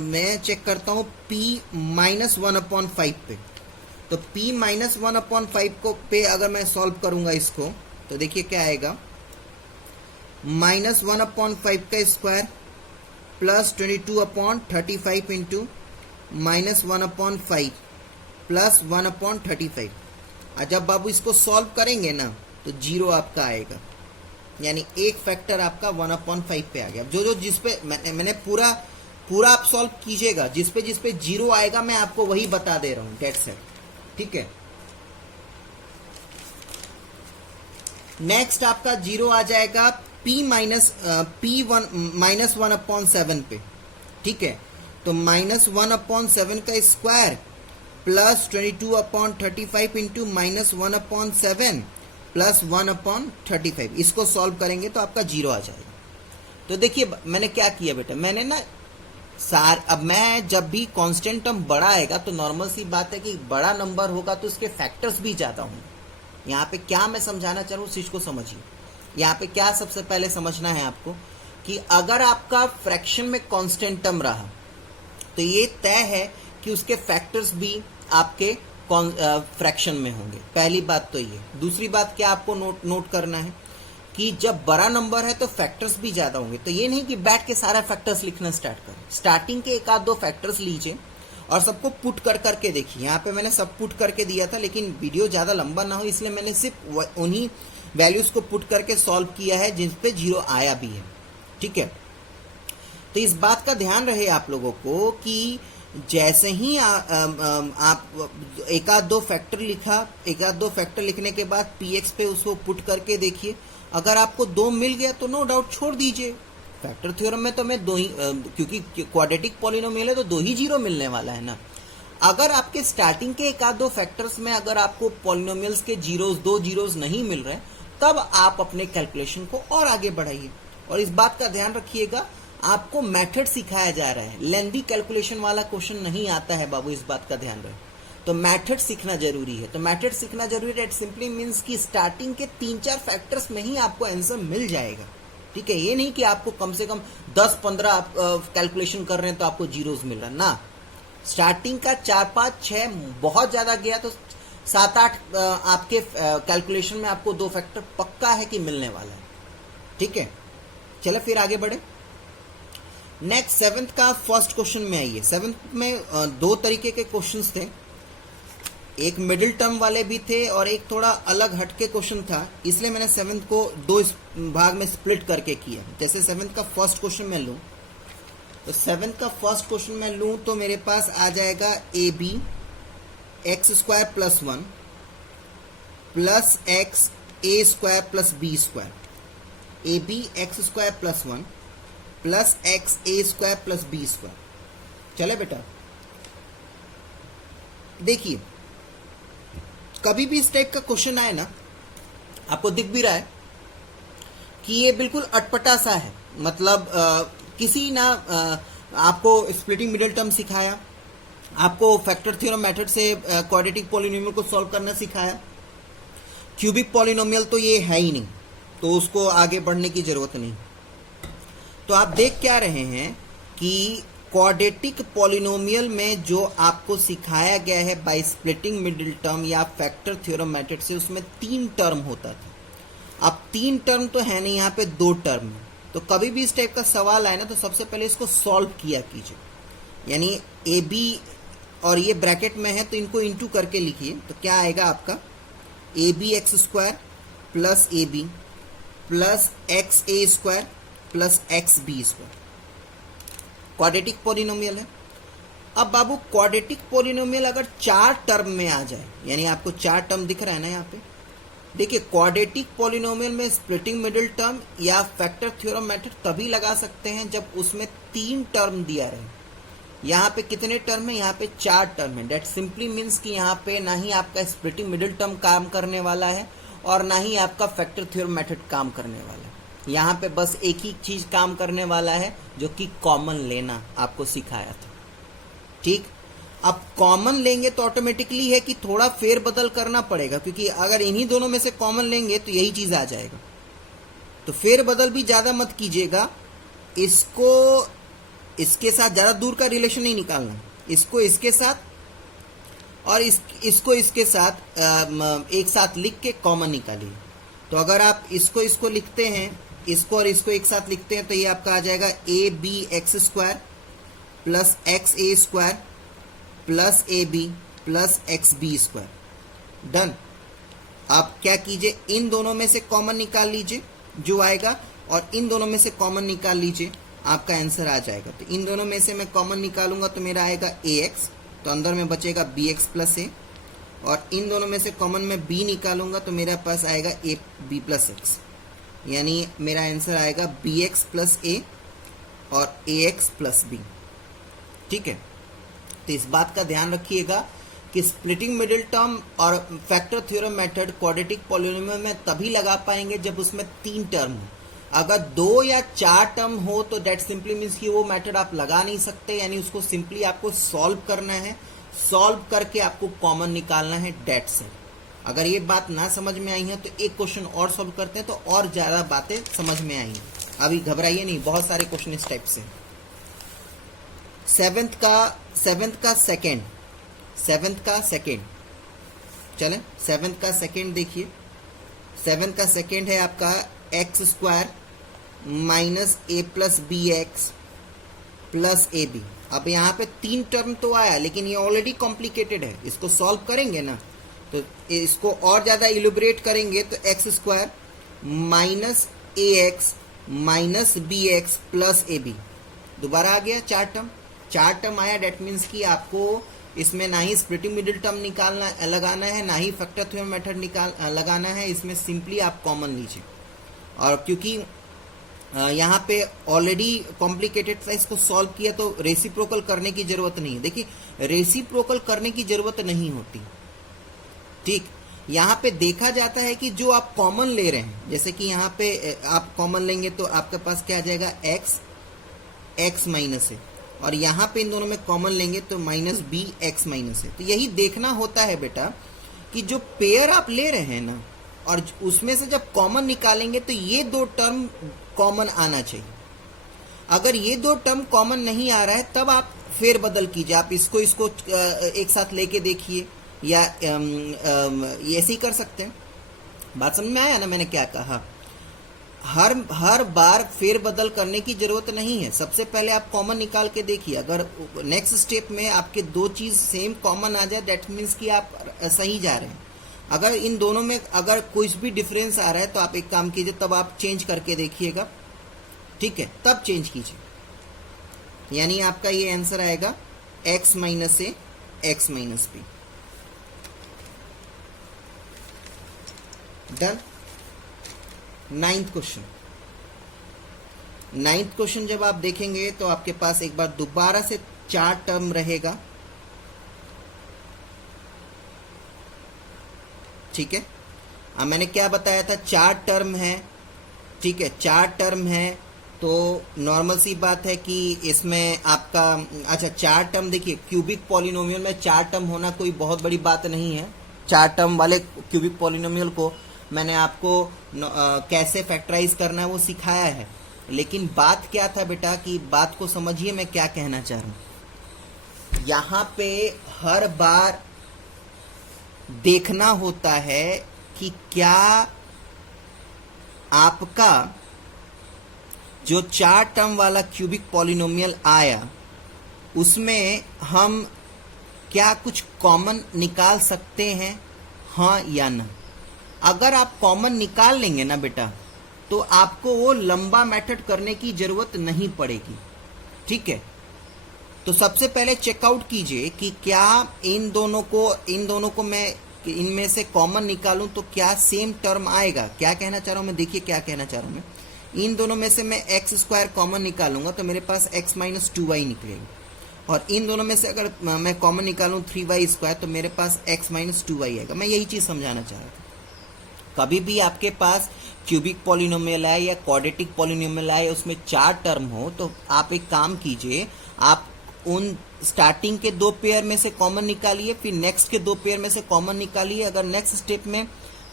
मैं चेक करता हूँ p-1/5 पे। तो p-1/5 को पे अगर मैं सॉल्व करूंगा इसको, तो देखिए क्या आएगा, -1/5 का स्क्वायर + 22/35 इंटू -1/5 + 1/35। जब बाबू इसको सॉल्व करेंगे ना तो 0 आपका आएगा, यानी एक फैक्टर आपका 1/5 पे आ गया। जो जिस पे मैंने पूरा आप सॉल्व कीजिएगा, जिस पे 0 आएगा मैं आपको वही बता दे रहा हूँ, दैट्स इट। ठीक है, नेक्स्ट आपका 0 आ जाएगा -1/7 पे। ठीक है, तो -1/7 का स्क्वायर + 22/35 इंटू -1/7 + 1/35, इसको सॉल्व करेंगे तो आपका 0 आ जाएगा। तो देखिए मैंने क्या किया बेटा, मैंने ना अब मैं जब भी कांस्टेंट टर्म बड़ा आएगा तो नॉर्मल सी बात है कि बड़ा नंबर होगा तो उसके फैक्टर्स भी ज्यादा होंगे। यहाँ पे क्या मैं समझाना चाह रहा हूँ, उस चीज को समझिए। यहाँ पे क्या सबसे पहले समझना है आपको कि अगर आपका फ्रैक्शन में कांस्टेंट टर्म रहा तो ये तय है कि उसके फैक्टर्स भी आपके फ्रैक्शन में होंगे। पहली बात तो ये। दूसरी बात क्या आपको नोट करना है कि जब बड़ा नंबर है तो फैक्टर्स भी ज्यादा होंगे। तो ये नहीं कि बैठ के सारा फैक्टर्स लिखना स्टार्ट करें, स्टार्टिंग के 1-2 फैक्टर्स लीजिए और सबको पुट करके देखिए। यहाँ पे मैंने सब पुट करके दिया था, लेकिन वीडियो ज्यादा लंबा ना हो इसलिए मैंने सिर्फ उन्हीं वैल्यूज को पुट करके सॉल्व किया है जिस पे 0 आया भी है। ठीक है, तो इस बात का ध्यान रहे आप लोगों को कि जैसे ही आप एक आध दो फैक्टर लिखने के बाद px पे उसको पुट करके देखिए, अगर आपको 2 मिल गया तो नो डाउट छोड़ दीजिए। फैक्टर थ्योरम में तो मैं 2 ही, क्योंकि क्वाड्रेटिक पॉलिनोमियल है तो 2 ही जीरो मिलने वाला है ना। अगर आपके स्टार्टिंग के एक आध दो फैक्टर्स में अगर आपको पॉलिनोमियल्स के जीरोस 2 जीरोस नहीं मिल रहे, तब आप अपने कैलकुलेशन को और आगे बढ़ाइए। और इस बात का ध्यान रखिएगा, आपको मेथड सिखाया जा रहा है, लेंदी कैलकुलेशन वाला क्वेश्चन नहीं आता है बाबू, इस बात का ध्यान रहे। तो मेथड सीखना जरूरी है। तो मेथड सीखना जरूरी है, इट सिंपली मीन्स कि स्टार्टिंग के 3-4 फैक्टर्स में ही आपको आंसर मिल जाएगा। ठीक है, ये नहीं कि आपको कम से कम 10-15 आप कैलकुलेशन कर रहे हैं तो आपको जीरोस मिल रहा ना। स्टार्टिंग का 4-5-6 बहुत ज्यादा गया तो 7-8 आपके कैलकुलेशन में आपको 2 फैक्टर पक्का है कि मिलने वाला है। ठीक है, चलो फिर आगे बढ़े। नेक्स्ट 7th का फर्स्ट क्वेश्चन में आइए। 7th में 2 तरीके के क्वेश्चंस थे, एक मिडिल टर्म वाले भी थे और एक थोड़ा अलग हटके क्वेश्चन था, इसलिए मैंने 7th को 2 भाग में स्प्लिट करके किया। जैसे 7th का फर्स्ट क्वेश्चन मैं लूं तो 7th का फर्स्ट क्वेश्चन मैं लूं तो मेरे पास आ जाएगा a b x square plus 1 plus x a square plus b square, a b x square plus 1 plus x a square plus b square. चले बेटा, देखिए कभी भी इस टाइप का क्वेश्चन आए ना, आपको दिख भी रहा है कि ये बिल्कुल अटपटा सा है। मतलब किसी ना आपको स्प्लिटिंग मिडिल टर्म सिखाया, आपको फैक्टर थ्योरम मेथड से क्वाड्रेटिक पॉलिनोमियल को सॉल्व करना सिखाया, क्यूबिक पॉलिनोमियल तो ये है ही नहीं, तो उसको आगे बढ़ने की जरूरत नहीं। तो आप देख क्या रहे हैं कि क्वाड्रेटिक पॉलिनोमियल में जो आपको सिखाया गया है बाय स्प्लिटिंग मिडिल टर्म या फैक्टर थ्योरम मेथड से, उसमें 3 टर्म होता था। अब 3 टर्म तो है नहीं, यहाँ पे 2 टर्म है। तो कभी भी इस टाइप का सवाल आए ना तो सबसे पहले इसको सॉल्व किया कीजिए, यानी ए बी और ये ब्रैकेट में है तो इनको इंटू करके लिखिए। तो क्या आएगा आपका, a b x square plus a b plus x a square plus x b square, quadratic polynomial है। अब बाबू क्वाड्रेटिक पॉलिनोमियल अगर 4 टर्म में आ जाए, यानी आपको 4 टर्म दिख रहा है ना यहाँ पे, देखिए क्वाड्रेटिक पॉलिनोमियल में स्प्लिटिंग मिडिल टर्म या फैक्टर थ्योरम मेथड तभी लगा सकते हैं जब उसमें 3 टर्म दिया रहे। यहाँ पे कितने टर्म है, यहाँ पे 4 टर्म है। डेट सिंपली मीन्स कि यहाँ पे ना ही आपका स्प्लिटिंग मिडिल टर्म काम करने वाला है और ना ही आपका फैक्टर थ्योरम मेथड काम करने वाला है। यहाँ पे बस एक ही चीज काम करने वाला है जो कि कॉमन लेना आपको सिखाया था। ठीक, अब कॉमन लेंगे तो ऑटोमेटिकली है कि थोड़ा फेर बदल करना पड़ेगा, क्योंकि अगर इन्हीं दोनों में से कॉमन लेंगे तो यही चीज आ जाएगा। तो फेर बदल भी ज्यादा मत कीजिएगा, इसको इसके साथ ज्यादा दूर का रिलेशन नहीं निकालना, इसको इसके साथ और इसको इसके साथ एक साथ लिख के कॉमन निकालिए। तो अगर आप इसको लिखते हैं, इसको और इसको एक साथ लिखते हैं, तो ये आपका आ जाएगा a b x square plus x a square plus a b plus x b square. Done. आप क्या कीजिए, इन दोनों में से कॉमन निकाल लीजिए जो आएगा, और इन दोनों में से कॉमन निकाल लीजिए, आपका आंसर आ जाएगा। तो इन दोनों में से मैं कॉमन निकालूंगा तो मेरा आएगा ए एक्स, तो अंदर में बचेगा बी एक्स प्लस ए, और इन दोनों में से कॉमन में b निकालूंगा तो मेरे पास आएगा ए बी प्लस एक्स, यानी मेरा आंसर आएगा बी एक्स प्लस ए और ए एक्स प्लस बी। ठीक है, तो इस बात का ध्यान रखिएगा कि स्प्लिटिंग मिडिल टर्म और factor theorem method quadratic polynomial में तभी लगा पाएंगे जब उसमें 3 टर्म हो। अगर 2 या 4 टर्म हो तो डेट सिंपली मीन्स कि वो मेथड आप लगा नहीं सकते, यानी उसको सिंपली आपको सॉल्व करना है, सॉल्व करके आपको कॉमन निकालना है डेट से। अगर ये बात ना समझ में आई है तो एक क्वेश्चन और सॉल्व करते हैं तो और ज्यादा बातें समझ में आएंगी। अभी घबराइए नहीं, बहुत सारे क्वेश्चन इस टाइप से। 7th का सेकेंड चलें, 7th का सेकेंड देखिए। 7th का सेकेंड है आपका x square minus a plus b x plus a b. अब यहाँ पे 3 टर्म तो आया, लेकिन ये ऑलरेडी कॉम्प्लिकेटेड है, इसको सॉल्व करेंगे ना तो इसको और ज्यादा इलुबरेट करेंगे तो x square minus A x minus b x plus a b, दोबारा आ गया 4 टर्म आया, डेट मीन्स कि आपको इसमें ना ही स्प्लिटिंग मिडिल टर्म निकालना लगाना है, ना ही फैक्टर थ्योरम मेथड लगाना है, इसमें सिंपली आप कॉमन लीजिए। और क्योंकि यहाँ पे ऑलरेडी कॉम्प्लिकेटेड था, इसको सॉल्व किया तो रेसिप्रोकल करने की जरूरत नहीं है। देखिए, रेसिप्रोकल करने की जरूरत नहीं होती, ठीक। यहाँ पे देखा जाता है कि जो आप कॉमन ले रहे हैं, जैसे कि यहाँ पे आप कॉमन लेंगे तो आपके पास क्या आ जाएगा, x माइनस है, और यहाँ पे इन दोनों में कॉमन लेंगे तो माइनस बी एक्स माइनस है। तो यही देखना होता है बेटा कि जो पेयर आप ले रहे हैं ना, और उसमें से जब कॉमन निकालेंगे तो ये दो टर्म कॉमन आना चाहिए। अगर ये दो टर्म कॉमन नहीं आ रहा है तब आप फेरबदल कीजिए, आप इसको एक साथ लेके देखिए, या ऐसे ही कर सकते हैं। बात समझ में आया ना मैंने क्या कहा? हर बार फेरबदल करने की जरूरत नहीं है। सबसे पहले आप कॉमन निकाल के देखिए, अगर नेक्स्ट स्टेप में आपके दो चीज सेम कॉमन आ जाए, दैट मीन्स कि आप सही जा रहे हैं। अगर इन दोनों में अगर कुछ भी डिफरेंस आ रहा है तो आप एक काम कीजिए, तब आप चेंज करके देखिएगा, ठीक है, तब चेंज कीजिए। यानी आपका ये आंसर आएगा x माइनस ए x minus B. Done. Ninth question जब आप देखेंगे तो आपके पास एक बार दोबारा से 4 टर्म रहेगा, ठीक है। अब मैंने क्या बताया था, 4 टर्म है, ठीक है, 4 टर्म है, तो नॉर्मल सी बात है कि इसमें आपका, अच्छा 4 टर्म, देखिए क्यूबिक पॉलिनोमियल में 4 टर्म होना कोई बहुत बड़ी बात नहीं है। 4 टर्म वाले क्यूबिक पॉलिनोमियल को मैंने आपको कैसे फैक्टराइज करना है वो सिखाया है, लेकिन बात क्या था बेटा, कि बात को समझिए मैं क्या कहना चाह रहा हूं। यहां पे हर बार देखना होता है कि क्या आपका जो 4 टर्म वाला क्यूबिक पॉलिनोमियल आया उसमें हम क्या कुछ कॉमन निकाल सकते हैं, हाँ या ना। अगर आप कॉमन निकाल लेंगे ना बेटा, तो आपको वो लंबा मेथड करने की जरूरत नहीं पड़ेगी, ठीक है। तो सबसे पहले चेकआउट कीजिए कि क्या इन दोनों को मैं इनमें से कॉमन निकालूं तो क्या सेम टर्म आएगा। क्या कहना चाह रहा हूं मैं, देखिए क्या कहना चाह रहा हूं मैं। इन दोनों में से मैं एक्स स्क्वायर कॉमन निकालूंगा तो मेरे पास x माइनस 2y निकलेगा, और इन दोनों में से अगर मैं कॉमन निकालूं 3y स्क्वायर तो मेरे पास x माइनस 2y आएगा। मैं यही चीज समझाना चाह रहा था। कभी भी आपके पास क्यूबिक पॉलिनोमियल आए या क्वाड्रेटिक पॉलिनोमियल आए, उसमें 4 टर्म हो, तो आप एक काम कीजिए, आप उन स्टार्टिंग के 2 पेयर में से कॉमन निकालिए, फिर नेक्स्ट के 2 पेयर में से कॉमन निकालिए। अगर नेक्स्ट स्टेप में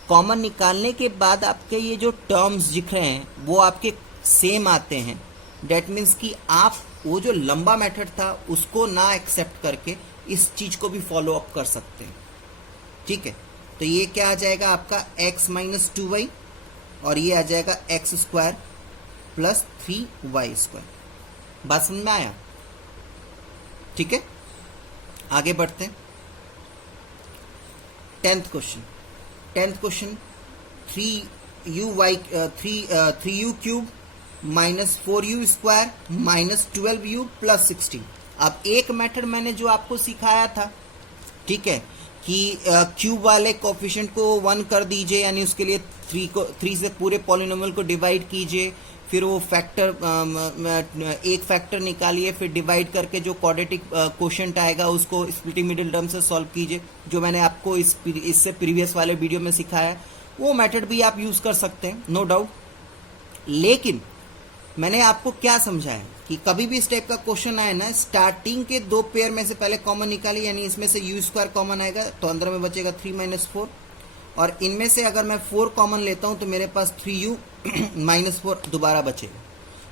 कॉमन निकालने के बाद आपके ये जो टर्म्स दिख रहे हैं वो आपके सेम आते हैं, डेट मीन्स कि आप वो जो लंबा मेथड था उसको ना एक्सेप्ट करके इस चीज को भी फॉलो अप कर सकते हैं, ठीक है। तो ये क्या आ जाएगा आपका x माइनस 2y, और ये आ जाएगा x square plus 3y square. बात समझ में आया, ठीक है। आगे बढ़ते हैं। 10th question 3u cube minus 4u square minus 12u plus 16। अब एक मेथड मैंने जो आपको सिखाया था, ठीक है, कि क्यूब वाले कोफिशिएंट को 1 कर दीजिए, यानी उसके लिए 3 से पूरे पॉलिनोमियल को डिवाइड कीजिए, फिर वो फैक्टर एक फैक्टर निकालिए, फिर डिवाइड करके जो क्वाड्रेटिक कोशेंट आएगा उसको स्प्लिटिंग मिडिल टर्म से सॉल्व कीजिए, जो मैंने आपको इससे प्रीवियस वाले वीडियो में सिखाया है। वो मेथड भी आप यूज कर सकते हैं, नो डाउट। लेकिन मैंने आपको क्या समझाया कि कभी भी इस टाइप का क्वेश्चन आए ना, स्टार्टिंग के 2 पेयर में से पहले कॉमन निकालिए, यानी इसमें से u स्क्वायर कॉमन आएगा तो अंदर में बचेगा 3 माइनस 4, और इनमें से अगर मैं 4 कॉमन लेता हूं तो मेरे पास 3u माइनस 4 दोबारा बचेगा।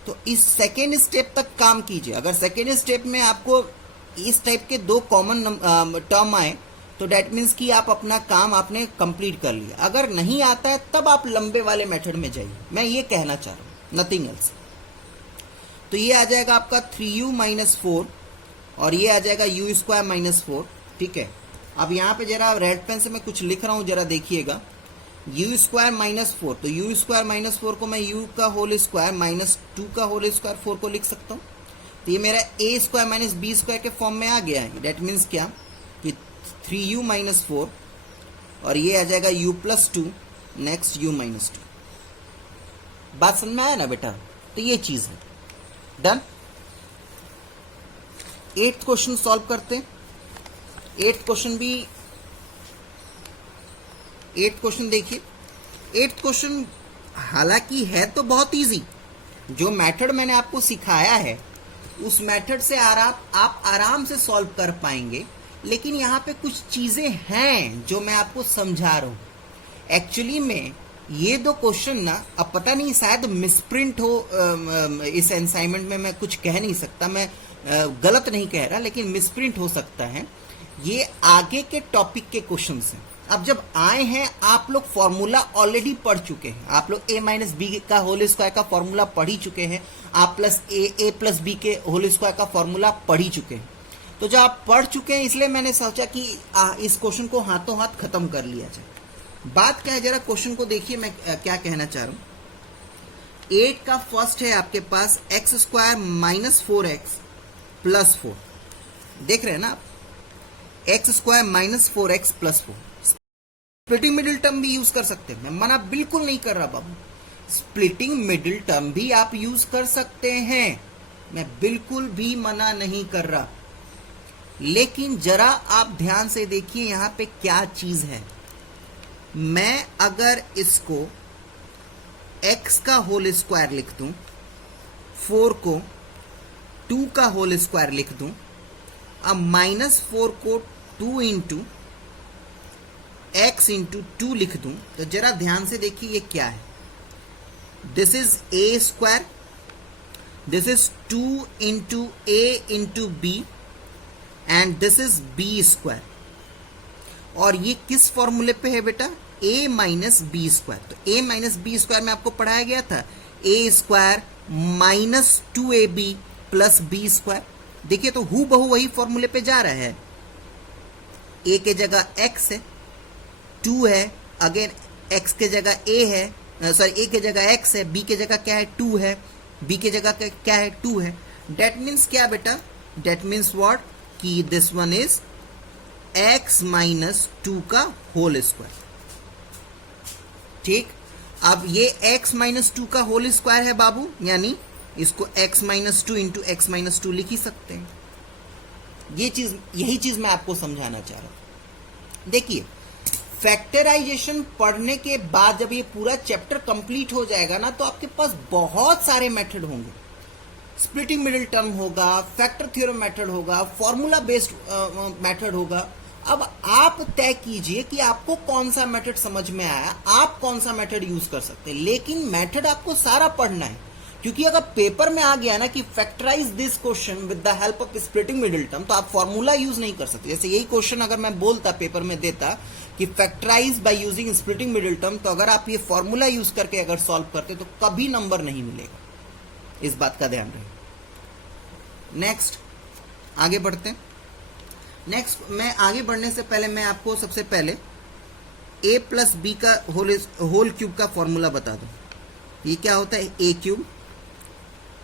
तो इस सेकेंड स्टेप तक काम कीजिए। अगर सेकेंड स्टेप में आपको इस टाइप के 2 कॉमन टर्म आए तो डेट मीन्स कि आप अपना काम आपने कंप्लीट कर लिया। अगर नहीं आता है तब आप लंबे वाले मेथड में जाइए, मैं ये कहना चाह रहा हूं, नथिंग एल्स। तो ये आ जाएगा आपका 3u माइनस 4, और ये आ जाएगा u स्क्वायर माइनस 4, ठीक है। अब यहाँ पे जरा रेड पेन से मैं कुछ लिख रहा हूँ, जरा देखिएगा। u स्क्वायर माइनस 4, तो u स्क्वायर माइनस 4 को मैं u का होल स्क्वायर माइनस 2 का होल स्क्वायर 4 को लिख सकता हूँ। तो ये मेरा ए स्क्वायर माइनस बी स्क्वायर के फॉर्म में आ गया है। डेट मीन्स क्या कि 3u माइनस 4 और ये आ जाएगा u plus 2 next u minus 2। बात समझ में आया ना बेटा? तो ये चीज है। डन। 8th क्वेश्चन सॉल्व करते हैं। 8th क्वेश्चन भी 8th क्वेश्चन देखिए। 8th क्वेश्चन हालांकि है तो बहुत इजी, जो मेथड मैंने आपको सिखाया है उस मेथड से आप आराम से सॉल्व कर पाएंगे, लेकिन यहाँ पे कुछ चीजें हैं जो मैं आपको समझा रहा हूँ। एक्चुअली में ये दो क्वेश्चन ना, अब पता नहीं शायद मिसप्रिंट हो इस असाइनमेंट में, मैं कुछ कह नहीं सकता, मैं गलत नहीं कह रहा, लेकिन मिसप्रिंट हो सकता है। ये आगे के टॉपिक के क्वेश्चन हैं। अब जब आए हैं, आप लोग फॉर्मूला ऑलरेडी पढ़ चुके हैं, आप लोग a माइनस बी का होल स्क्वायर का फॉर्मूला पढ़ ही चुके हैं, आप प्लस ए प्लस बी के होल स्क्वायर का फॉर्मूला पढ़ ही चुके हैं। तो जब आप पढ़ चुके हैं, इसलिए मैंने सोचा कि इस क्वेश्चन को हाथों हाथ खत्म कर लिया जाए। बात क्या है, जरा क्वेश्चन को देखिए, मैं क्या कहना चाह रहा हूं। 8 का फर्स्ट है आपके पास x square minus 4x plus 4। देख रहे हैं ना आप, x square minus 4x plus 4। Splitting middle term भी यूज कर सकते हैं, मैं मना बिल्कुल नहीं कर रहा बाबू। स्प्लिटिंग मिडिल टर्म भी आप यूज कर सकते हैं, मैं बिल्कुल भी मना नहीं कर रहा। लेकिन जरा आप ध्यान से देखिए यहां पे क्या चीज है। मैं अगर इसको x का होल स्क्वायर लिख दूं, 4 को 2 का होल स्क्वायर लिख दूं, अब माइनस 4 को 2 इंटू x इंटू 2 लिख दूं, तो जरा ध्यान से देखिए ये क्या है। This is a square, this is 2 into a into b and this is b square. और ये किस फॉर्मूले पे है बेटा? a minus b square. तो a माइनस बी स्क्वायर में आपको पढ़ाया गया था a square minus 2ab plus b square. देखिए तो हु बहु वही फॉर्मूले पे जा रहा है। a के जगह x है, 2 है, अगेन x के जगह a है, सॉरी a के जगह x है, b के जगह क्या है? 2 है, b के जगह क्या है? 2 है। डेट मीन्स क्या बेटा? डेट मीन्स व्हाट कि this one is x minus 2 का होल स्क्वायर। ठीक, अब ये x माइनस 2 का होल स्क्वायर है बाबू, यानी इसको x minus 2 into x minus 2 लिख ही सकते हैं। यही चीज मैं आपको समझाना चाह रहा हूं। देखिए, फैक्टराइजेशन पढ़ने के बाद जब ये पूरा चैप्टर कंप्लीट हो जाएगा ना, तो आपके पास बहुत सारे मेथड होंगे। स्प्लिटिंग मिडिल टर्म होगा, फैक्टर थ्योरम मेथड होगा, फॉर्मूला बेस्ड मेथड होगा। अब आप तय कीजिए कि आपको कौन सा मेथड समझ में आया, आप कौन सा मेथड यूज कर सकते हैं। लेकिन मेथड आपको सारा पढ़ना है, क्योंकि अगर पेपर में आ गया ना कि factorise this question with the help of splitting middle term, तो आप फॉर्मूला यूज नहीं कर सकते। जैसे यही क्वेश्चन अगर मैं बोलता पेपर में देता कि factorise by using splitting middle term, तो अगर आप ये फॉर्मूला यूज करके अगर सॉल्व करते तो कभी नंबर नहीं मिलेगा। इस बात का ध्यान रहे। नेक्स्ट आगे बढ़ते हैं। नेक्स्ट मैं आगे बढ़ने से पहले मैं आपको सबसे पहले a प्लस बी का होल क्यूब का फॉर्मूला बता दूं। ये क्या होता है? a cube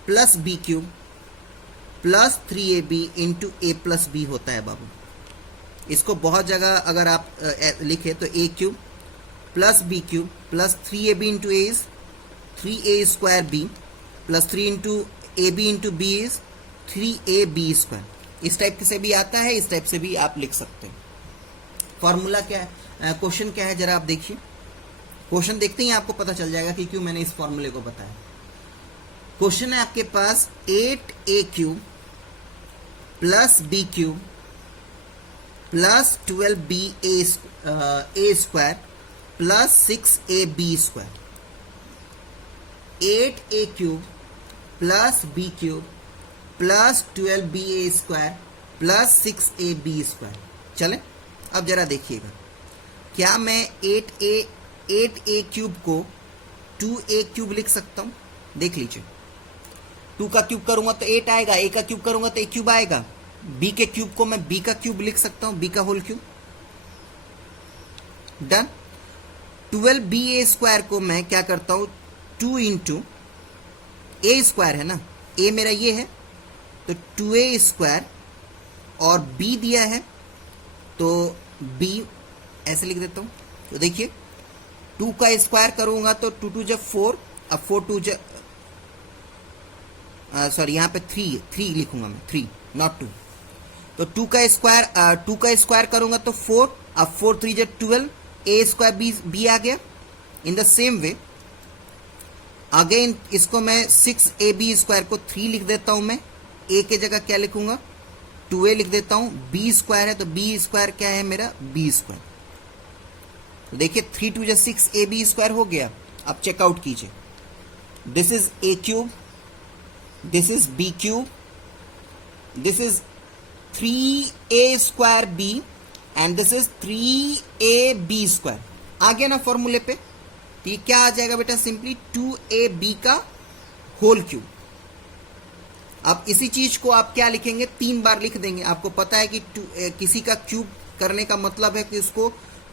plus b cube plus 3ab into a plus b होता है बाबू। इसको बहुत जगह अगर आप लिखे तो a cube plus b cube plus 3ab into a is 3a square b plus 3 into a b into b is 3ab square. इस टाइप से भी आता है, इस टाइप से भी आप लिख सकते हैं। फॉर्मूला क्या है, क्वेश्चन क्या है, जरा आप देखिए। क्वेश्चन देखते ही आपको पता चल जाएगा कि क्यों मैंने इस फॉर्मूले को बताया। क्वेश्चन है आपके पास 8a cube plus b cube plus 12b a square plus 6ab square. 8a cube plus b cube plus 12ba square plus 6ab square. चले अब जरा देखिएगा, क्या मैं 8a क्यूब को 2a क्यूब लिख सकता हूं? देख लीजिए, 2 का क्यूब करूंगा तो 8 आएगा, a का क्यूब करूंगा तो a क्यूब आएगा। b के क्यूब को मैं b का क्यूब लिख सकता हूं, b का whole cube. Done. 12ba square को मैं क्या करता हूं, 2 इंटू a स्क्वायर है ना, a मेरा ये है, तो 2a² और b दिया है तो b ऐसे लिख देता हूं। तो देखिए 2 का स्क्वायर करूंगा तो 2 2 जब 4, अब 4 2 जब सॉरी यहाँ पे 3 लिखूंगा मैं, 3 नॉट 2। तो 2 का स्क्वायर करूंगा तो 4, अब 4 3 जब 12, a² b आ गया। In the same way again इसको मैं 6ab² को 3 लिख देता हूं। मैं a के जगह क्या लिखूंगा, 2a लिख देता हूं। b² है तो b² क्या है मेरा, b²। तो देखिए 3 2 6ab² हो गया। अब चेकआउट कीजिए, this is a³, this is b³, this is 3a²b and this is 3ab²। आ गया ना फॉर्मूले पे। तो ये क्या आ जाएगा बेटा, सिंपली 2ab का होल क्यूब। अब इसी चीज को आप क्या लिखेंगे, 3 बार लिख देंगे। आपको पता है कि किसी का क्यूब करने का मतलब है कि उसको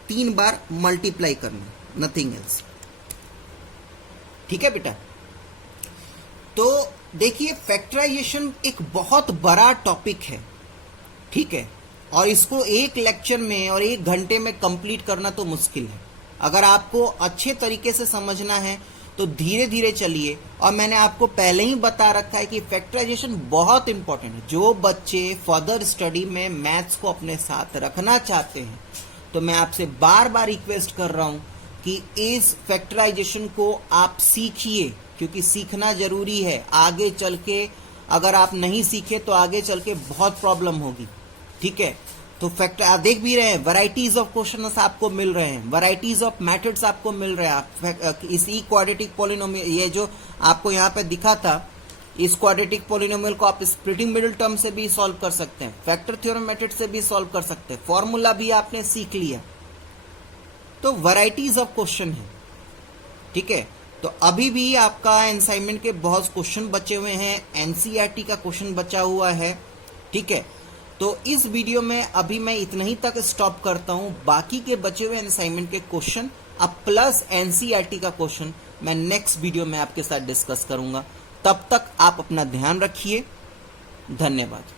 3 बार मल्टीप्लाई करना, नथिंग एल्स। ठीक है बेटा। तो देखिए फैक्टराइजेशन एक बहुत बड़ा टॉपिक है, ठीक है, और इसको एक लेक्चर में और 1 घंटे में कंप्लीट करना तो मुश्किल है। अगर आपको अच्छे तरीके से समझना है तो धीरे धीरे चलिए। और मैंने आपको पहले ही बता रखा है कि फैक्टराइजेशन बहुत इंपॉर्टेंट है। जो बच्चे फर्दर स्टडी में मैथ्स को अपने साथ रखना चाहते हैं तो मैं आपसे बार बार रिक्वेस्ट कर रहा हूं कि इस फैक्टराइजेशन को आप सीखिए, क्योंकि सीखना जरूरी है। आगे चल के अगर आप नहीं सीखे तो आगे चल के बहुत प्रॉब्लम होगी। ठीक है, तो फैक्टर आप देख भी रहे हैं, वैरायटीज ऑफ क्वेश्चंस आपको मिल रहे हैं, वैरायटीज ऑफ मेथड्स आपको मिल रहे हैं। इस क्वाड्रेटिक पॉलिनोमियल, ये जो आपको यहाँ पे दिखा था, इस क्वाड्रेटिक पॉलिनोमियल को आप स्प्लिटिंग मिडिल टर्म से भी सॉल्व कर सकते हैं, फैक्टर थ्योरम मेथड से भी सॉल्व कर सकते हैं, फॉर्मूला भी आपने सीख लिया। तो वैरायटीज ऑफ क्वेश्चन है। ठीक है, तो अभी भी आपका असाइनमेंट के बहुत क्वेश्चन बचे हुए हैं, एनसीईआरटी का क्वेश्चन बचा हुआ है। ठीक है, तो इस वीडियो में अभी मैं इतना ही तक स्टॉप करता हूं। बाकी के बचे हुए असाइनमेंट के क्वेश्चन अब प्लस एनसीईआरटी का क्वेश्चन मैं नेक्स्ट वीडियो में आपके साथ डिस्कस करूंगा। तब तक आप अपना ध्यान रखिए। धन्यवाद।